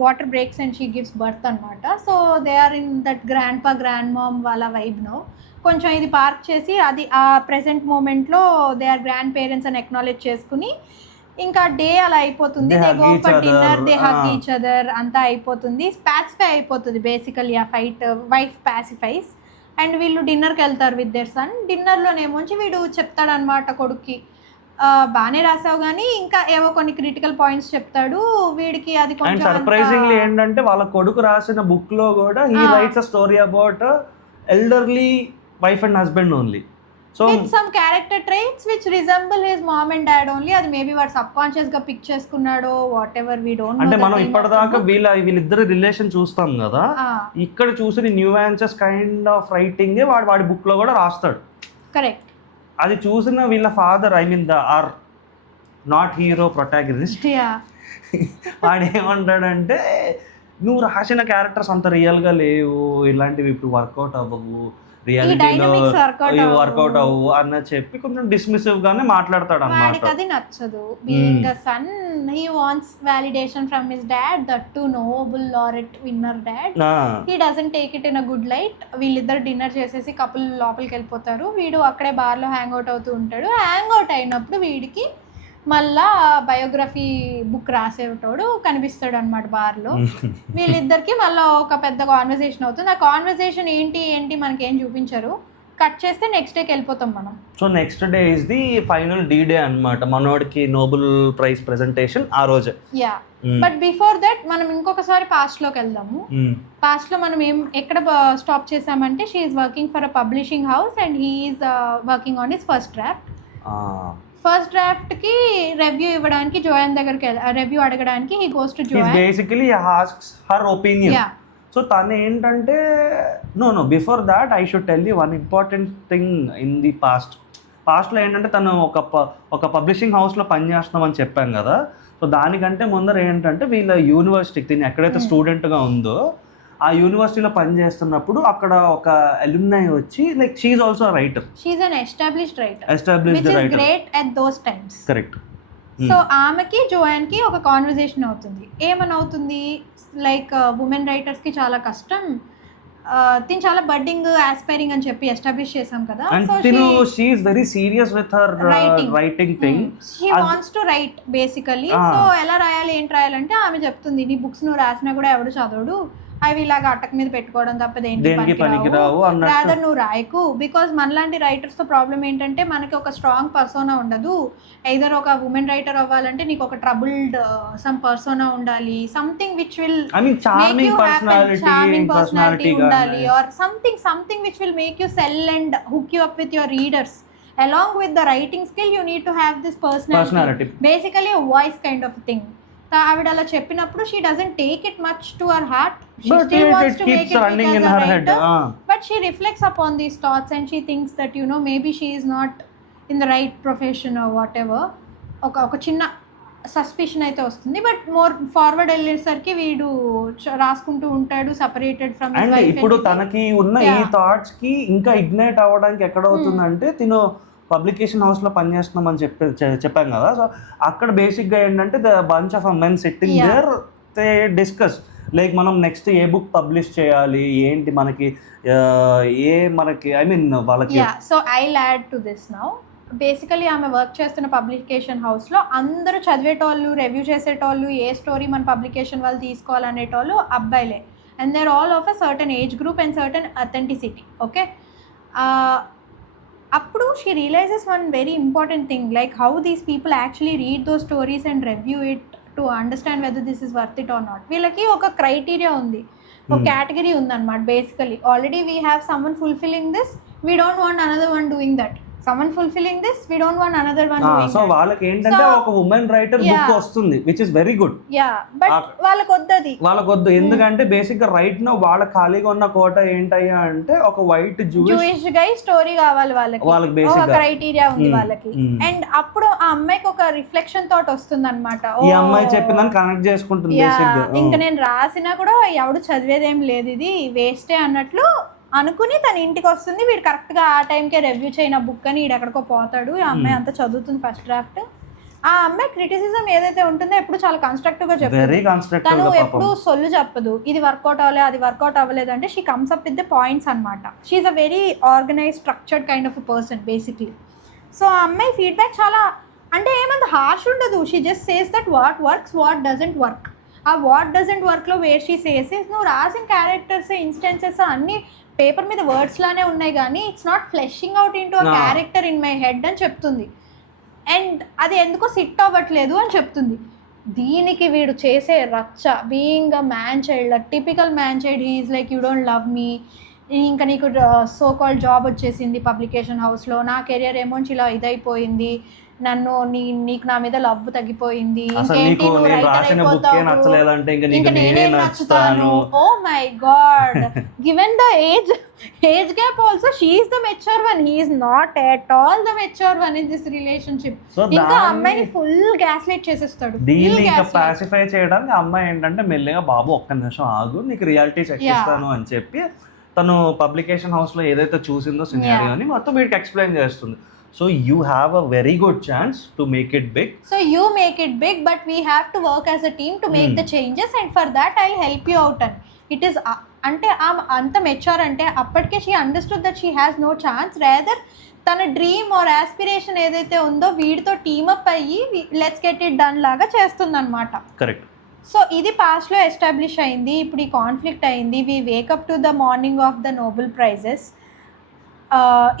water breaks and she gives birth అనమాట. So they are in that grand mom వాళ్ళ వైబ్నో కొంచెం ఇది పార్క్ చేసి అది ఆ ప్రెసెంట్ మూమెంట్లో దే ఆర్ గ్రాండ్ పేరెంట్స్ అని ఎక్నాలెడ్జ్ చేసుకుని ఇంకా డే అలా అయిపోతుంది. They go for dinner, they hug each other, అంతా అయిపోతుంది. పాసిఫై అయిపోతుంది బేసికలీ ఆ ఫైట్. వైఫ్ పాసిఫైస్ అండ్ వీళ్ళు డిన్నర్కి వెళ్తారు విత్ దేర్ సన్. డిన్నర్లోనేమోంచి వీడు చెప్తాడనమాట కొడుక్కి, బాగానే రాసావు కానీ ఇంకా ఏవో కొన్ని క్రిటికల్ పాయింట్స్ చెప్తాడు వీడికి. అది కొంచెం సర్ప్రైజింగ్లీ ఏంటంటే వాళ్ళ కొడుకు రాసిన బుక్ లో కూడా he writes a story about elderly wife and husband only. So with some character traits which resemble his mom and dad only. అది మేబీ వాడు సబ్ కాన్షియస్ గా పిక్ చేసుకున్నాడో whatever we don't know. అంటే మనం ఇప్పటిదాకా వీళ్ళిద్దరు relation చూస్తాం కదా, ఇక్కడ చూసిన న్యూయాన్సెస్ కైండ్ ఆఫ్ రైటింగ్ వాడి బుక్ లో కూడా రాస్తాడు. కరెక్ట్. అది చూసిన వీళ్ళ father, I mean the or not hero protagonist, వాడు ఏమంటాడంటే నువ్వు రాసిన క్యారెక్టర్స్ అంత రియల్గా లేవు, ఇలాంటివి ఇప్పుడు వర్కౌట్ అవ్వవు, రియాలిటీలో వర్కౌట్ అవ్వు అన్న చెప్పి కొంచెం డిస్మిసివ్ గానే మాట్లాడతాడు అన్నమాట. అది నచ్చదు. Being a son he wants validation from his dad, that too Nobel laureate winner dad. He doesn't take it in a good light. వీళ్ళిద్దరు డిన్నర్ చేసేసి కపుల్ లోపలికి వెళ్ళిపోతారు. వీడు అక్కడే బార్లో హ్యాంగ్ అవుట్ అవుతూ ఉంటాడు. హ్యాంగ్ అవుట్ అయినప్పుడు వీడికి మళ్ళా బయోగ్రఫీ బుక్ రాసేటోడు కనిపిస్తాడు అనమాట బార్లో. వీళ్ళిద్దరికి మళ్ళీ ఒక పెద్ద కాన్వర్సేషన్ అవుతుంది. ఆ కాన్వర్సేషన్ ఏంటి మనకేం చూపించరు. కట్ చేస్తే నెక్స్ట్ డేకి వెళ్ళిపోతాం మనం. So next day is the final day అన్నమాట, మనోడికి నోబెల్ ప్రైజ్ ప్రెజెంటేషన్ ఆ రోజే. యా, బట్ బిఫోర్ దట్ మనం ఇంకొకసారి పాస్ట్ లోకి వెళ్దాము. పాస్ట్ లో మనం ఎక్కడ స్టాప్ చేసామంటే she is working for a publishing house and he is working on his first draft. First draft కి రివ్యూ ఇవ్వడానికి జోయాన్ దగ్గరికి రివ్యూ అడగడానికి he goes to Joan. Basically asks her opinion. So తను ఏంటంటే no before that I should tell you one important thing in the పాస్ట్లో ఏంటంటే తను ఒక పబ్లిషింగ్ హౌస్లో పనిచేస్తున్నామని చెప్పాను కదా. సో దానికంటే ముందర ఏంటంటే వీళ్ళ యూనివర్సిటీకి తిని ఎక్కడైతే స్టూడెంట్గా ఉందో ఆ యూనివర్సిటీలో పనిచేస్తున్నప్పుడు అక్కడ ఒక అలుమ్నై వచ్చి like she is also writer. She is an established writer great at those times. Correct. So ఆమెకి జోయాన్కి ఒక కాన్వర్సేషన్ అవుతుంది. ఏమనవుతుంది, లైక్ ఉమెన్ రైటర్స్కి చాలా కష్టం, తిను చాలా బడ్డింగ్ ఆస్పైరింగ్ అని చెప్పి ఎస్టాబ్లిష్ చేసాం కదా. She is very serious with her writing thing. She wants to right basically. So ఎలా రాయాలి ఏంటి రాయాలంటే ఆమె చెప్తుంది, నీ బుక్స్ నువ్వు రాసినా కూడా ఎవడు చదవడు, అవి ఇలాగా అటక్ మీద పెట్టుకోవడం తప్ప దేనికి పనికిరావు, రాదర్ నువ్వు రాయకు. బికాజ్ మనలాంటి రైటర్స్తో ప్రాబ్లం ఏంటంటే మనకి ఒక స్ట్రాంగ్ పర్సోనా ఉండదు. ఎయిదర్ ఒక ఉమెన్ రైటర్ అవ్వాలంటే నీకు ఒక ట్రబుల్డ్ సమ్ పర్సోనా ఉండాలి, something which will make you happy, charming personality ఉండాలి, or something which will make you sell and hook you up with your readers. Along with the writing skill, you need to have this personality. Basically a voice kind of thing. ఆవిడ అలా చెప్పినప్పుడు she doesn't take it much to her heart. She still wants to make it big as a writer, but she reflects upon these thoughts and she thinks that you know maybe she is not in the right profession or whatever. ఒక చిన్న suspicion అయితే వస్తుంది. But more forward వెళ్ళేసరికి వీడు రాసుకుంటూ ఉంటాడు separated from his wife. ఇప్పుడు తనకి ఉన్న ఈ థాట్స్ కి ఇంకా ఇగ్నైట్ అవ్వడానికి ఎక్కడ అవుతుందంటే తిను పబ్లికేషన్ హౌస్లో పనిచేస్తున్నామని చెప్పాం కదా. సో అక్కడ బేసిక్గా ఏంటంటే the bunch of men sitting there they discuss like మనం నెక్స్ట్ ఏ బుక్ పబ్లిష్ చేయాలి ఏంటి మనకి ఐ మీన్ వాళ్ళకి. So I add to this now. Basically ఆమె వర్క్ చేస్తున్న పబ్లికేషన్ హౌస్లో అందరూ చదివేటోళ్ళు, రివ్యూ చేసేటోళ్ళు, ఏ స్టోరీ మన పబ్లికేషన్ వాళ్ళు తీసుకోవాలనేటోళ్ళు అబ్బాయిలే. And they're all of a certain age group and certain authenticity. Okay, అప్పుడు she realizes one very important thing, like how these people actually read those stories and review it to understand whether this is worth it or not. వీళ్ళకి ఒక criteria ఉంది, ఒక category ఉందన్నమాట. Basically already we have someone fulfilling this, we don't want another one doing that. someone fulfilling this, we don't want another one doing so వాళ్ళకి ఏంటంటే ఒక woman writer book వస్తుంది which is very good. but వాళ్ళకొద్దు ఎందుకంటే basic గా right no వాళ్ళ ఖాళీగా ఉన్న కోట ఏంటయ్యా అంటే ఒక వైట్ జూయిష్ గై స్టోరీ కావాలి వాళ్ళకి బేసిక్ గా క్రైటీరియా ఉంది వాళ్ళకి. అండ్ అప్పుడు ఆ అమ్మాయికి ఒక రిఫ్లెక్షన్ థాట్ వస్తుంది అనమాట, ఈ అమ్మాయి చెప్పిందని కనెక్ట్ చేసుకుంటుంది బేసిక్ గా. ఇంకా నేను రాసినా కూడా ఎవడు చదివేదేం లేదు, ఇది వేస్టే అన్నట్లు అనుకుని తన ఇంటికి వస్తుంది. వీడు కరెక్ట్గా ఆ టైంకే రివ్యూ చేయన బుక్ అని వీడు ఎక్కడికో పోతాడు. ఆ అమ్మాయి అంతా చదువుతుంది ఫస్ట్ డ్రాఫ్ట్. ఆ అమ్మాయి క్రిటిసిజం ఏదైతే ఉంటుందో ఎప్పుడు చాలా కన్స్ట్రక్టివ్గా చెప్తుంది. తను ఎప్పుడు సొల్లు చెప్పదు, ఇది వర్కౌట్ అవ్వలేదు అది వర్కౌట్ అవ్వలేదు అంటే she comes up with the points అనమాట. She is a very organize structured kind of a person basically. So ఆ అమ్మాయి ఫీడ్బ్యాక్ చాలా అంటే ఏమంత హార్ష్ ఉండదు. She just says that what works, what doesn't work. ఆ వాట్ డజంట్ వర్క్లో where she says నువ్వు రాసిన క్యారెక్టర్స్ ఇన్స్టెన్సెస్ అన్నీ పేపర్ మీద వర్డ్స్ లానే ఉన్నాయి కానీ it's not fleshing out into a character in my head అని చెప్తుంది. అండ్ అది ఎందుకో సిట్ అవ్వట్లేదు అని చెప్తుంది. దీనికి వీడు చేసే రచ్చ, being a man child, typical man child, he is like you don't love మీ, ఇంకా నీకు సో కాల్డ్ జాబ్ వచ్చేసింది పబ్లికేషన్ హౌస్లో, నా కెరియర్ ఏమో ఇలా ఇదైపోయింది, నన్ను నీకు నా మీద లవ్ తగ్గిపోయింది, ఇంకేంటి నువ్వు రైటర్ అయిపోతావు, ఇంకా నేనే నచ్చుతాను. Oh my God, given the age gap also she is the mature one, he is not at all the mature one in this relationship. ఇంకా అమ్మాయిని ఫుల్ గ్యాస్ లైట్ చేసేస్తాడు. దీన్ని ఇంకా పాసిఫై చేయడానికి అమ్మాయి ఏంటంటే మెల్లిగా బాబు ఒక్క నిమిషం ఆగు, నీకు రియాలిటీ చెక్ ఇస్తాను అని చెప్పి తను పబ్లికేషన్ హౌస్లో ఏదైతే చూసిందో సినారియోని మొత్తం వీటికి ఎక్స్ప్లెయిన్ చేస్తుంది. So you have a very good chance to make it big. So you make it big, but we have to work as a team to make the changes, and for that I'll help you out. And it is ante anta mature ante appadke she understood that she has no chance, rather tana dream or aspiration edaithe undo veedito team up ayyi let's get it done laga chestundi anamata. Correct. So ఇది పాస్ట్లో establish అయింది, ఇప్పుడు ఈ conflict అయింది, we wake up to the morning of the Nobel prizes.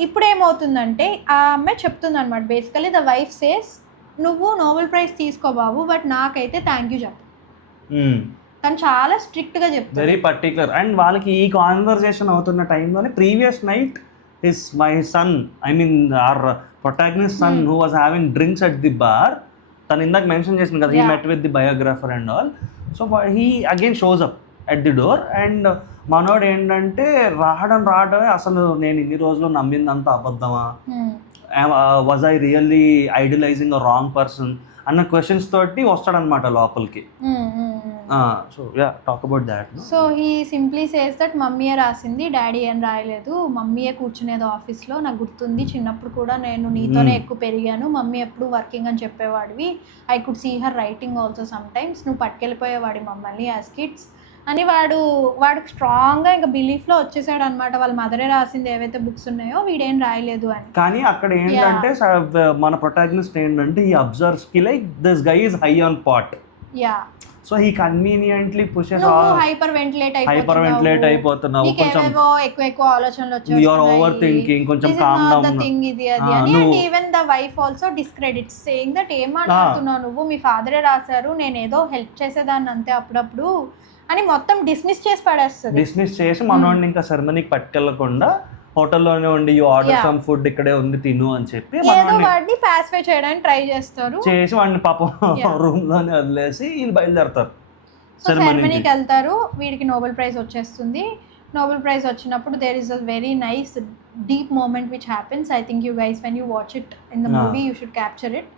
ఇప్పుడు ఏమవుతుందంటే ఆ అమ్మాయి చెప్తుంది అనమాట, బేసికలీ ద వైఫ్ సేస్ నువ్వు నోబెల్ ప్రైజ్ తీసుకో బాబు, బట్ నాకైతే థ్యాంక్ యూ చెప్పు. తను చాలా స్ట్రిక్ట్గా చెప్తుంది, వెరీ పర్టికులర్. అండ్ వాళ్ళకి ఈ కాన్వర్సేషన్ అవుతున్న టైంలోనే previous night is my son, I mean our protagonist son who was having drinks at the bar. తను ఇందాక మెన్షన్ చేసింది కదా, he met with the biographer and all. So he again shows up at the door. And మనోడు ఏంటంటే రావడమే అసలు నేను ఇన్ని రోజులు నమ్మిందంతా అబద్ధమా, was I really idealising a wrong person అన్న క్వశ్చన్స్ తోటి వస్తాడనమాట లోపలికి. So yeah, talk about that. So he simply says that మమ్మీయే రాసింది, డాడీ ఏం రాయలేదు, మమ్మీయే కూర్చునేది ఆఫీస్లో, నాకు గుర్తుంది చిన్నప్పుడు కూడా నేను నీతోనే ఎక్కువ పెరిగాను, మమ్మీ ఎప్పుడు వర్కింగ్ అని చెప్పేవాడివి, I could see her writing also sometimes, నువ్వు పట్టుకెళ్ళిపోయేవాడి మమ్మల్ని యాజ్ కిడ్స్ అని వాడు స్ట్రాంగ్గా ఇంకా బిలీఫ్లో వచ్చేసాడు అనమాట. వాళ్ళ మదరే రాసింది ఏవైతే బుక్స్ ఉన్నాయో వీడేం రాయలేదు అని. కానీ అక్కడ ఏంటంటే మన ప్రొటాగనిస్ట్ ఏంటంటే ఈ అబ్జర్వ్స్ కి like this guy is high on pot. Yeah, so he conveniently pushes hyperventilate అయిపోతున్నావు, కొంచెం ఎక్కువ ఆలోచనలు వచ్చేస్తాయి, యు ఆర్ ఓవర్ థింకింగ్, కొంచెం కామ్ డౌన్ థింగ్ ఇది అది అని. And even the wife also discredits saying that ఏం మాట్లాడుతున్నావు నువ్వు, మీ ఫాదరే రాశారు, నేను ఏదో హెల్ప్ చేసేదాన్ని అంతే అప్పుడప్పుడు అని మొత్తం డిస్మిస్ చేసి పడేస్తుంది. డిస్మిస్ చేసి మనోడిని ఇంకా సెరమనీకి పట్టుకెళ్లకుండా హోటల్లోనే ఉండి యూ ఆర్డర్ సమ్ ఫుడ్ ఇక్కడే ఉంది తిను అని చెప్పి ఏదో వాడిని పాసిఫై చేయడానికి ట్రై చేస్తారు, చేసి వాడిని పాపం రూమ్ లోనే వదిలేసి వీళ్ళు బయలుదేరతారు. సెరమనీకి వెళ్తారు, వీడికి నోబెల్ ప్రైజ్ వచ్చేస్తుంది. నోబెల్ ప్రైజ్ వచ్చినప్పుడు there is a very nice deep moment which happens. I think you guys when you watch it in the movie you should capture it.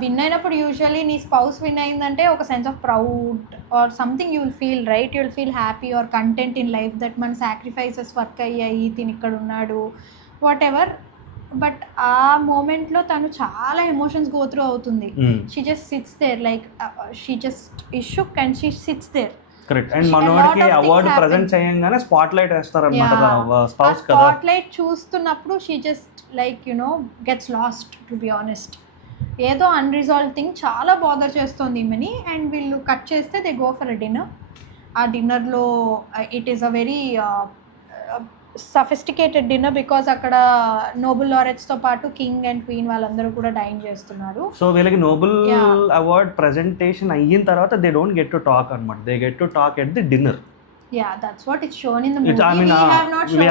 Win అయినప్పుడు యూజువల్లీ నీ స్పౌస్ విన్ అయిందంటే ఒక sense of proud or something you will feel right, you will feel happy or content in life that మన sacrifices work అయ్యాయి, తిని ఇక్కడ ఉన్నాడు, what ever. But ఆ మూమెంట్లో తను చాలా ఎమోషన్స్ గో త్రూ అవుతుంది. She just sits there like she just ఇష్యూక్ and she sits there. Correct. And మనోడికి అవార్డు ప్రెజెంట్ చేయంగానే స్పాట్ లైట్ వేస్తారన్నమాట స్పౌస్ కదా. స్పాట్ లైట్ చూస్తున్నప్పుడు she just like you know gets lost to be honest. ఏదో unresolve thing చాలా bother చేస్తుంది ఈమెని. అండ్ వీళ్ళు కట్ చేస్తే they go for a dinner. ఆ డిన్నర్లో it is a very sophisticated dinner because అక్కడ నోబెల్ లారెట్స్తో పాటు కింగ్ అండ్ క్వీన్ వాళ్ళందరూ కూడా డైన్ చేస్తున్నారు. సో వీళ్ళకి నోబెల్ అవార్డ్ ప్రెజెంటేషన్ అయిన తర్వాత they don't get to talk అన్నమాట, they get to talk at the dinner. Yeah, that's what it's shown in the movie. I mean, we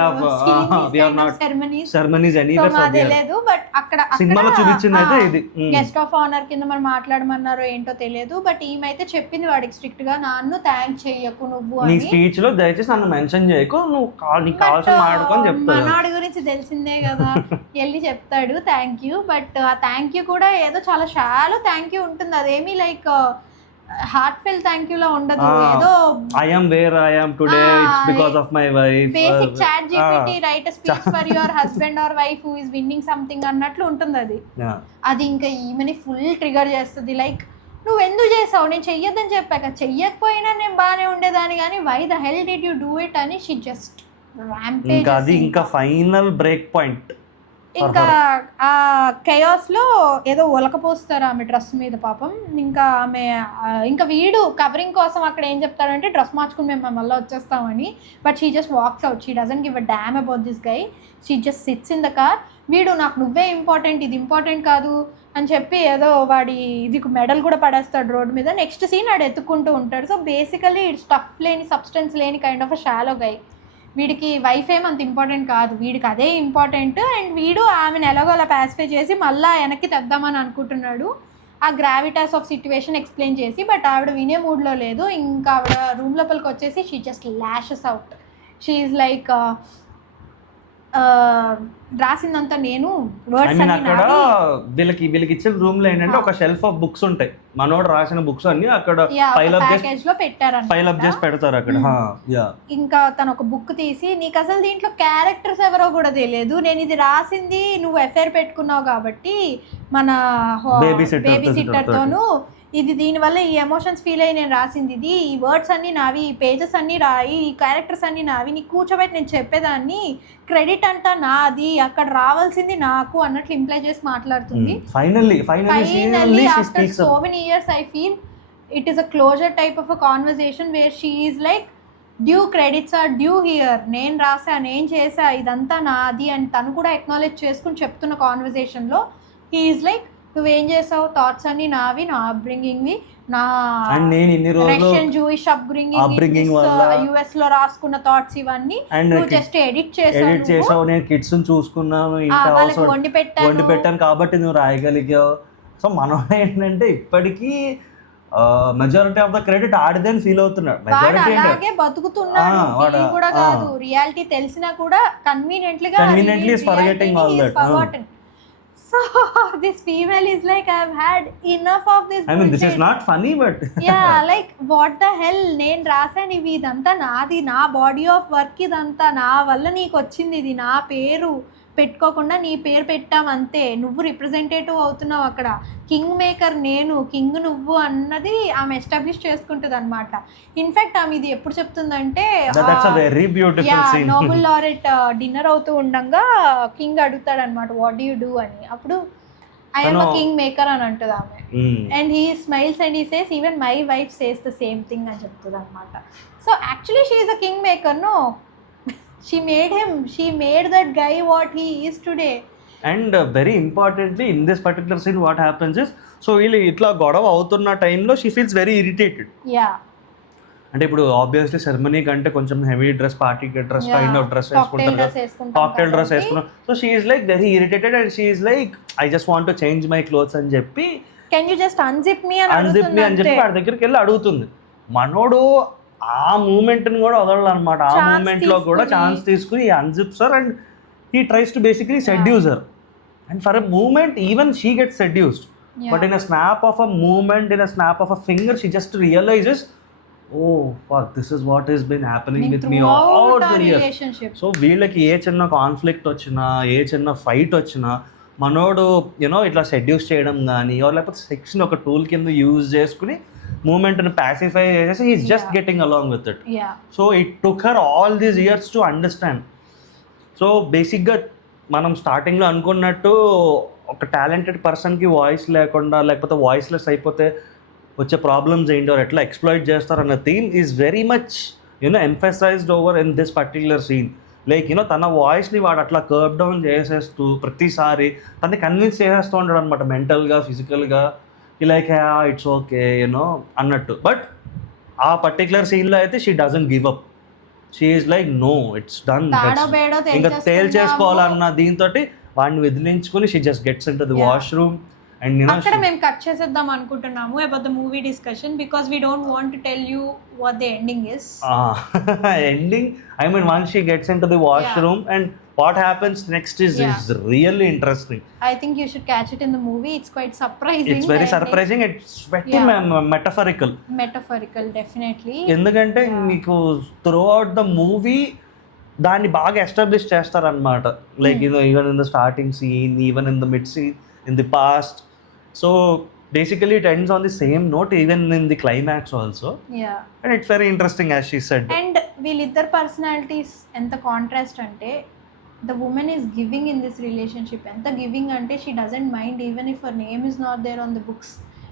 have not ceremonies anywhere. So తెలియదు, but అక్కడ సినిమాలో చూపించింది అయితే ఇది guest of honour కింద మరి మాట్లాడమన్నారో ఏంటో తెలియదు. బట్ ఈమెయితే చెప్పింది వాడికి స్ట్రిక్ట్ గా, నన్ను థ్యాంక్ చెయ్యకు నువ్వు అని, నీ స్పీచ్ లో దయచేసి నన్ను మెన్షన్ చేయకు, నువ్వు నీకు కావాల్సిన మాట్లాడుకొని చెప్తాడు. మనవాడి గురించి తెలిసిందే కదా, వెళ్ళి చెప్తాడు థ్యాంక్ యూ. బట్ ఆ థ్యాంక్ యూ కూడా ఏదో చాలా షాలో థ్యాంక్ యూ ఉంటుంది, అదేమీ like heartfelt thank you లా ఉండదు. ఏదో I am where I am today it's because of my wife, basic ChatGPT write a speech for your husband or wife who is winning something అన్నట్లు ఉంటుంది అది. అది ఇంకా ఈమెని full trigger చేస్తుంది. లైక్ నువ్వు ఎందుకు చేసావు, నేను చెయ్యొద్దని చెప్పాక, చెయ్యకపోయినా నేను బాగానే ఉండేదాన్ని కానీ why the hell did you do it అని షీ జస్ట్ ర్యాంపేజ్. అది ఇంకా ఫైనల్ బ్రేక్ పాయింట్. ఇంకా ఆ కెయాస్లో ఏదో ఒలకపోస్తారు ఆమె డ్రెస్ మీద పాపం. ఇంకా ఆమె ఇంకా వీడు కవరింగ్ కోసం అక్కడ ఏం చెప్తాడంటే డ్రెస్ మార్చుకుని మేము మళ్ళీ వచ్చేస్తామని. But she just walks out, she doesn't give a damn about this guy, she just sits in the car. వీడు నాకు నువ్వే ఇంపార్టెంట్, ఇది ఇంపార్టెంట్ కాదు అని చెప్పి ఏదో వాడి ఇది మెడల్ కూడా పడేస్తాడు రోడ్ మీద. నెక్స్ట్ సీన్ ఆడు ఎత్తుకుంటూ ఉంటాడు. సో బేసికలీ ఇట్ స్టఫ్ లేని సబ్స్టెన్స్ లేని కైండ్ ఆఫ్ అ షాలో గై. వీడికి వైఫ్ ఏమంత ఇంపార్టెంట్ కాదు, వీడికి అదే ఇంపార్టెంట్. అండ్ వీడు ఆమెను ఎలాగో అలా ప్యాసిఫై చేసి మళ్ళీ వెనక్కి తెద్దామని అనుకుంటున్నాడు ఆ గ్రావిటాస్ ఆఫ్ సిచ్యువేషన్ ఎక్స్ప్లెయిన్ చేసి. బట్ ఆవిడ వినే మూడ్లో లేదు. ఇంకా ఆవిడ రూమ్ లోపలికి వచ్చేసి she just lashes out. She is like రాసిందంతా నేను, వర్డ్స్ అన్ని అక్కడ వీళ్ళకి ఇచ్చిన రూమ్ లో ఏంటంటే ఒక షెల్ఫ్ ఆఫ్ బుక్స్ ఉంటాయి, మనోడు రాసిన బుక్స్ అన్ని అక్కడ ప్యాకేజ్ లో పెట్టారు, ఫైల్ అప్ చేసి పెడతారు అక్కడ. ఇంకా తను ఒక బుక్ తీసి, నీకు అసలు దీంట్లో క్యారెక్టర్స్ ఎవరో కూడా తెలియదు, నేను ఇది రాసింది నువ్వు ఎఫ్ఐఆర్ పెట్టుకున్నావు కాబట్టి మన బేబీ సిట్టర్ తోను, ఇది దీనివల్ల ఈ ఎమోషన్స్ ఫీల్ అయ్యి నేను రాసింది ఇది, ఈ వర్డ్స్ అన్నీ నావి, ఈ పేజెస్ అన్నీ రాయి, ఈ క్యారెక్టర్స్ అన్నీ నావి, నీకు కూర్చోబెట్టి నేను చెప్పేదాన్ని, క్రెడిట్ అంతా నాది, అక్కడ రావాల్సింది నాకు అన్నట్లు ఇంప్లై చేసి మాట్లాడుతుంది. Finally after so many years I feel it is a closure type of a conversation where she is like due credits or due here, నేను రాసా, నేను చేసా, ఇదంతా నాది అని తను కూడా అక్నాలెడ్జ్ చేసుకుని చెప్తున్న కాన్వర్సేషన్లో హీ ఈజ్ లైక్, నువ్వేం చేసావు, థాట్స్ అన్ని నావి, నా అప్బ్రింగింగ్వి, నా రష్యన్ జూయిష్ అప్బ్రింగింగ్, యుఎస్ లో రాసుకున్న థాట్స్ ఇవన్నీ నువ్వు జస్ట్ ఎడిట్ చేసావు, నేను కిడ్స్ చూసుకున్నాను, వండి పెట్టాను కాబట్టి నువ్వు రాయగలిగావు. సో మనం ఏంటంటే ఇప్పటికీ మెజారిటీ ఆఫ్ ద క్రెడిట్ ఆడిదని ఫీల్ అవుతున్నాడు, అలాగే బతుకుతున్నాడు కూడా కాదు, రియాలిటీ తెలిసినా కూడా conveniently forgetting all that. So this female is like, I've had enough of this. I mean, this is not funny, but yeah, like what the hell, నేను రాసాను ఇవి, ఇదంతా నాది, నా బాడీ ఆఫ్ వర్క్, ఇదంతా నా వల్ల నీకు వచ్చింది, ఇది నా పేరు పెట్టుకోకుండా నీ పేరు పెట్టాం అంతే, నువ్వు రిప్రజెంటేటివ్ అవుతున్నావు అక్కడ, కింగ్ మేకర్ నేను, కింగ్ నువ్వు అన్నది ఆమె ఎస్టాబ్లిష్ చేసుకుంటుంది అనమాట. ఇన్ఫాక్ట్ ఆమె ఇది ఎప్పుడు చెప్తుందంటే, నోబెల్ లారెట్ డిన్నర్ అవుతూ ఉండగా కింగ్ అడుగుతాడు అనమాట, వాట్ డూ యూ డూ అని, అప్పుడు ఐఎమ్ అ కింగ్ మేకర్ అని అంటుంది ఆమె. And he smiles and he says, even my wife says the same thing అని చెప్తుంది అనమాట. So actually she is a king maker, no, she made that guy what he is today. And very importantly in this particular scene what happens is, so వీళ్ళు ఇట్లా గొడవ అవుతున్న టైంలో she feels very irritated. అంటే ఇప్పుడు obviously ceremony కంటే కొంచెం heavy dress, party dress kind of dress వేసుకుంటారు, కాక్టైల్ డ్రెస్ వేసుకున్నారు. So she is like very irritated and she is like, I just want to change my clothes అని చెప్పి, can you just unzip మీ అని చెప్పి వాడి దగ్గరికి వెళ్ళి అడుగుతుంది. మనోడు ఆ మూమెంట్ని కూడా వదలనమాట, ఆ మూమెంట్లో కూడా ఛాన్స్ తీసుకుని unzips her and he tries to basically seduce her. And for a moment even she gets seduced, but in a snap of a moment, in a snap of a finger, she just realises, oh fuck, this is what has been happening with me all the years. So వీళ్ళకి ఏ చిన్న conflict వచ్చినా, ఏ చిన్న fight వచ్చినా, మనోడు you know ఇట్లా seduce చేయడం కానీ, లేకపోతే సెక్స్ని ఒక టూల్ కింద యూజ్ చేసుకుని మూమెంట్ని ప్యాసిఫై చేసేసి he's just getting along with it. So it took her all these years to understand. So బేసిక్గా మనం స్టార్టింగ్లో అనుకున్నట్టు ఒక టాలెంటెడ్ పర్సన్కి వాయిస్ లేకుండా, లేకపోతే వాయిస్లెస్ అయిపోతే వచ్చే ప్రాబ్లమ్స్ ఏంటో ఎట్లా ఎక్స్ప్లాయిట్ చేస్తారన్న theme is very much emphasized over in this particular scene. Like తన వాయిస్ని వాడు అట్లా కర్వ్ డౌన్ చేసేస్తూ ప్రతిసారి తనని కన్విన్స్ చేసేస్తూ ఉంటాడు అనమాట, మెంటల్గా, ఫిజికల్గా, లైక్ ఇట్స్ ఓకే అన్నట్టు. బట్ ఆ పర్టిక్యులర్ సీన్లో అయితే she doesn't give up, she is like no, it's done, ఇంకా తేల్చేసుకోవాలన్న దీంతో వాడిని వదిలించుకుని she just gets in to the washroom. అక్కడ మేము కట్ చేసేద్దాం అనుకుంటున్నాము about the movie discussion, because we don't want to tell you what the ending is. Ending, I mean once she gets in to the washroom and what happens next is really interesting. I think you should catch it in the movie. It's quite surprising. It's very surprising. It's very metaphorical, definitely. ఎందుకంటే మీకు throughout the movie దాన్ని బాగా establish చేస్తారనమాట. Like even in the starting scene, even in the mid scene, in the past. So basically it ends on the same note even in the climax also. And it's very interesting as she said. And వీళ్ళిద్దరు personalities ఎంత contrast అంటే, the woman is giving in this relationship, enta giving ante she doesn't mind even if her name is not there on the books,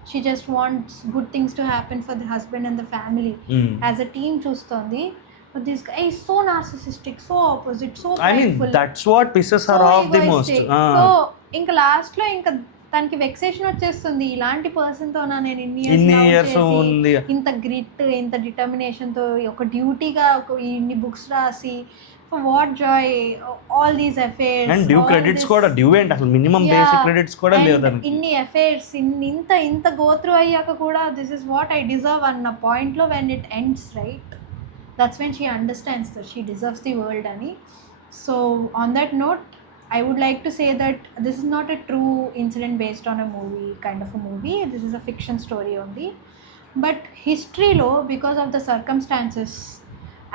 she just wants good things to happen for the husband and the family. As a team chustundi, but this guy is so narcissistic, so opposite, so prideful. I mean that's what pisses her off the most. So inka last lo inka తనకి vexation వచ్చేస్తుంది, ఇలాంటి పర్సన్తో నేను ఇన్ని ఇన్ని years ఉంది. ఇంత grit, ఇంత డిటర్మినేషన్తో ఒక డ్యూటీగా ఇన్ని బుక్స్ రాసి for what Joy, all these affairs and due credits కూడా డ్యూ ఏంటి అసలు మినిమం బేసిక్ క్రెడిట్స్ కూడా లేవు దానికి. ఇన్ని అఫేర్స్ ఇంత గోత్రు అయ్యాక కూడా this is what I deserve అన్న పాయింట్లో when it ends right, that's when she understands that she deserves the world అని. So on that note I would like to say that this is not a true incident based on a movie kind of a movie. This is a fiction story only. But history lo, because of the circumstances,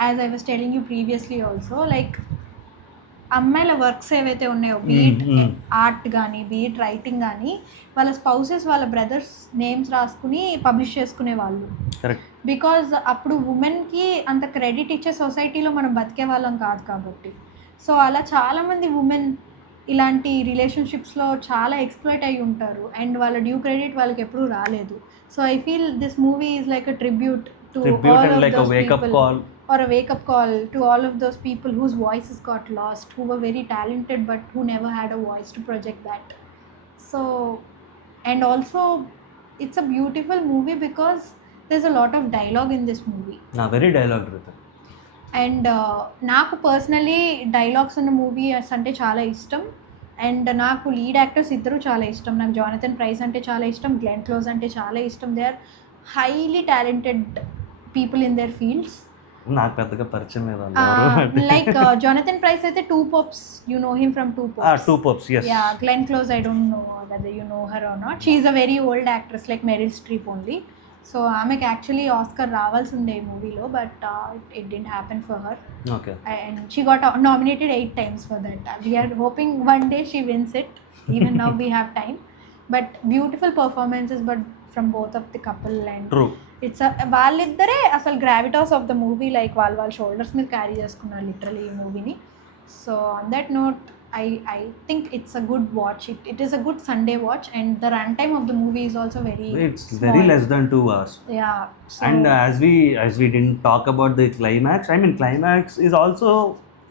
as I was telling you previously also, like అమ్మాయిల works ఏవైతే ఉన్నాయో, beat art కానీ beat writing కానీ, వాళ్ళ spouses వాళ్ళ brothers names రాసుకుని publish చేసుకునే వాళ్ళు. బికాజ్ అప్పుడు ఉమెన్కి అంత క్రెడిట్ ఇచ్చే సొసైటీలో మనం బతికే వాళ్ళం కాదు కాబట్టి. సో అలా చాలామంది ఉమెన్ ఇలాంటి రిలేషన్షిప్స్లో చాలా ఎక్స్ప్లోయిట్ అయి ఉంటారు అండ్ వాళ్ళ డ్యూ క్రెడిట్ వాళ్ళకి ఎప్పుడూ రాలేదు. So I feel this movie is like a tribute to all of those people, or a wake-up call to all of those people whose voices got lost, who were very talented but who never had a voice to project that. So, and also it's a beautiful movie because there's a lot of dialogue in this movie. Very dialogue driven. And నాకు personally dialogues ఉన్న movies అంటే చాలా ఇష్టం. And నాకు lead actors ఇద్దరు చాలా ఇష్టం. నాకు జానథన్ ప్రైస్ అంటే చాలా ఇష్టం, గ్లెన్ క్లోజ్ అంటే చాలా ఇష్టం. They are highly talented people in their fields. నాకు పెద్దగా పరిచయం లేదు. లైక్ జానథన్ ప్రైస్ అయితే Two Popes, you know him from Two Popes. Yeah, Glenn Close I don't know whether you know her or not. She is a very old actress like Meryl Streep only. So ఆమెకి actually Oscar రావాల్సి ఉండే ఈ మూవీలో, but it didn't happen for her. Okay. And she got nominated 8 times for that. We are hoping one day she wins it. Even now we have time. But beautiful performances, but from both of the couple. And True. It's a వాళ్ళిద్దరే అసలు gravitas of the movie, like వాళ్ళ shoulders మీద carry చేసుకున్నారు literally ఈ మూవీని. So on that note I think it's a good watch. It is a good Sunday watch, and the runtime of the movie is also it's small. very less than 2 hours. Yeah. So, and as we didn't talk about the climax, I mean climax is also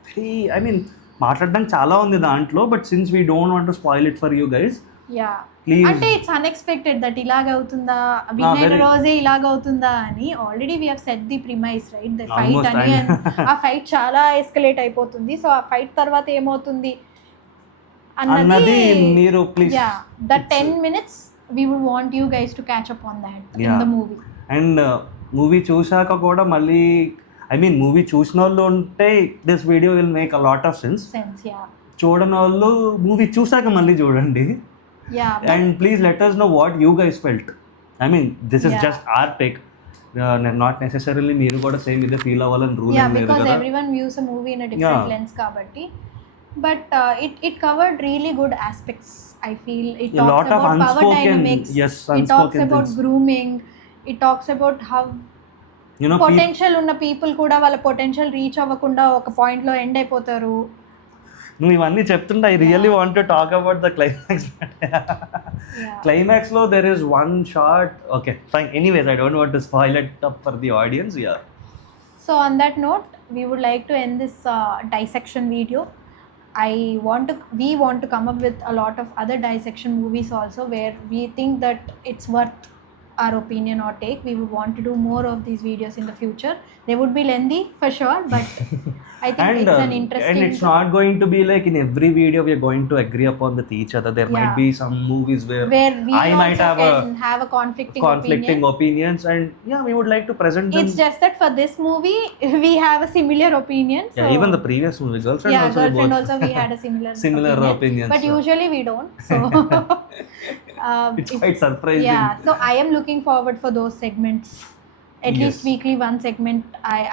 very, I mean మాట్లాడడానికి చాలా ఉంది దాంట్లో, but since we don't want to spoil it for you guys, yeah, please. అంటే it's unexpected that ఇలాగవుతుందా, విన్నైన రోజే ఇలాగవుతుందా అని. Already we have set the premise right, the fight అని. ఆ fight చాలా ఎస్కలేట్ అయిపోతుంది. సో ఆ ఫైట్ తర్వాత ఏమవుతుంది అన్నది మీరు please, yeah, the 10 minutes we would want you guys to catch up on that in the movie. And movie చూశాక కూడా మళ్ళీ, ఐ మీన్ మూవీ చూసిన వాళ్ళు ఉంటే this video will make a lot of sense. Yeah, చూడని వాళ్ళు movie చూశాక మళ్ళీ చూడండి. Yeah, and please let us know what you guys felt. I mean this is just our take, not necessarily మీరు కూడా సేమ్ ఇదే ఫీల్ అవ్వాలని rule లేదు కదా. because everyone views a movie in a different lens kabatti. But it covered really good aspects. I feel it talks lot of about power dynamics. Yes, it talks about things. grooming. It talks about how potential ఉన్న people కూడా వాళ్ళ potential reach అవ్వకుండా ఒక పాయింట్లో end అయిపోతారు. నువ్వు ఇవన్నీ చెప్తుంటే I really want to talk about the climax. Climax లో there is one short. Okay fine, anyways I don't want to spoil it up for the audience. Yeah, so on that note we would like to end this dissection video. We want to come up with a lot of other dissection movies also, where we think that it's worth our opinion or take. We would want to do more of these videos in the future. They would be lengthy for sure, but I think it's an interesting, and it's not going to be like in every video we are going to agree upon with each other. There might be some movies where we I might have a conflicting opinions, and yeah, we would like to present them. It's just that for this movie we have a similar opinion. So yeah, even the previous movie Girlfriend also we had a similar opinions. But usually we don't. So it's quite surprising. Yeah, so I am looking forward for those segments. At least weekly one segment.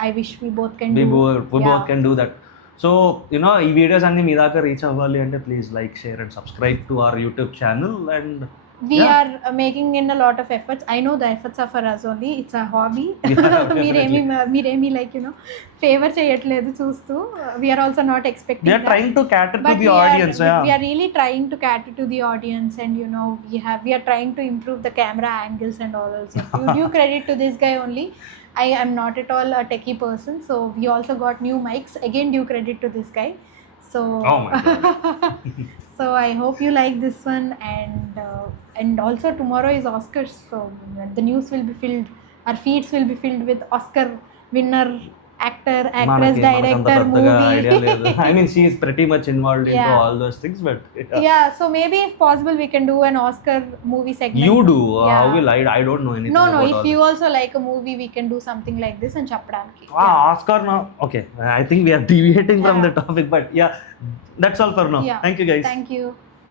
I wish we both can do. We both can do that. So you know, ఈ videos అన్ని మీ దాకా reach అవ్వాలి అంటే please like, share and subscribe to our YouTube channel. And we are making in a lot of efforts. I know the efforts are for us only. It's a hobby. మీరేమి like favor చేయట్లేదు చూస్తూ. We are also not expecting. We are trying to cater to the audience. We are really trying to cater to the audience, and we are trying to improve the camera angles and all also. Due credit to this guy only. I am not at all a techie person, so we also got new mics. Again, due credit to this guy. So oh my god. So I hope you like this one, and also tomorrow is Oscars, so the news will be filled, our feeds will be filled with Oscar winner, actor, actress, మనకంత director, పెద్దగా idea లేదు. movie. I mean she is pretty much involved in to Yeah. All those things but Yeah, so maybe if possible we can do an Oscar movie segment. You do Yeah. How will I don't know anything No, about if all you also like a movie, we can do something like this and chapdaniki. Oscar నా okay I think we are deviating from Yeah. The topic but yeah that's all for now Yeah. Thank you guys Thank you.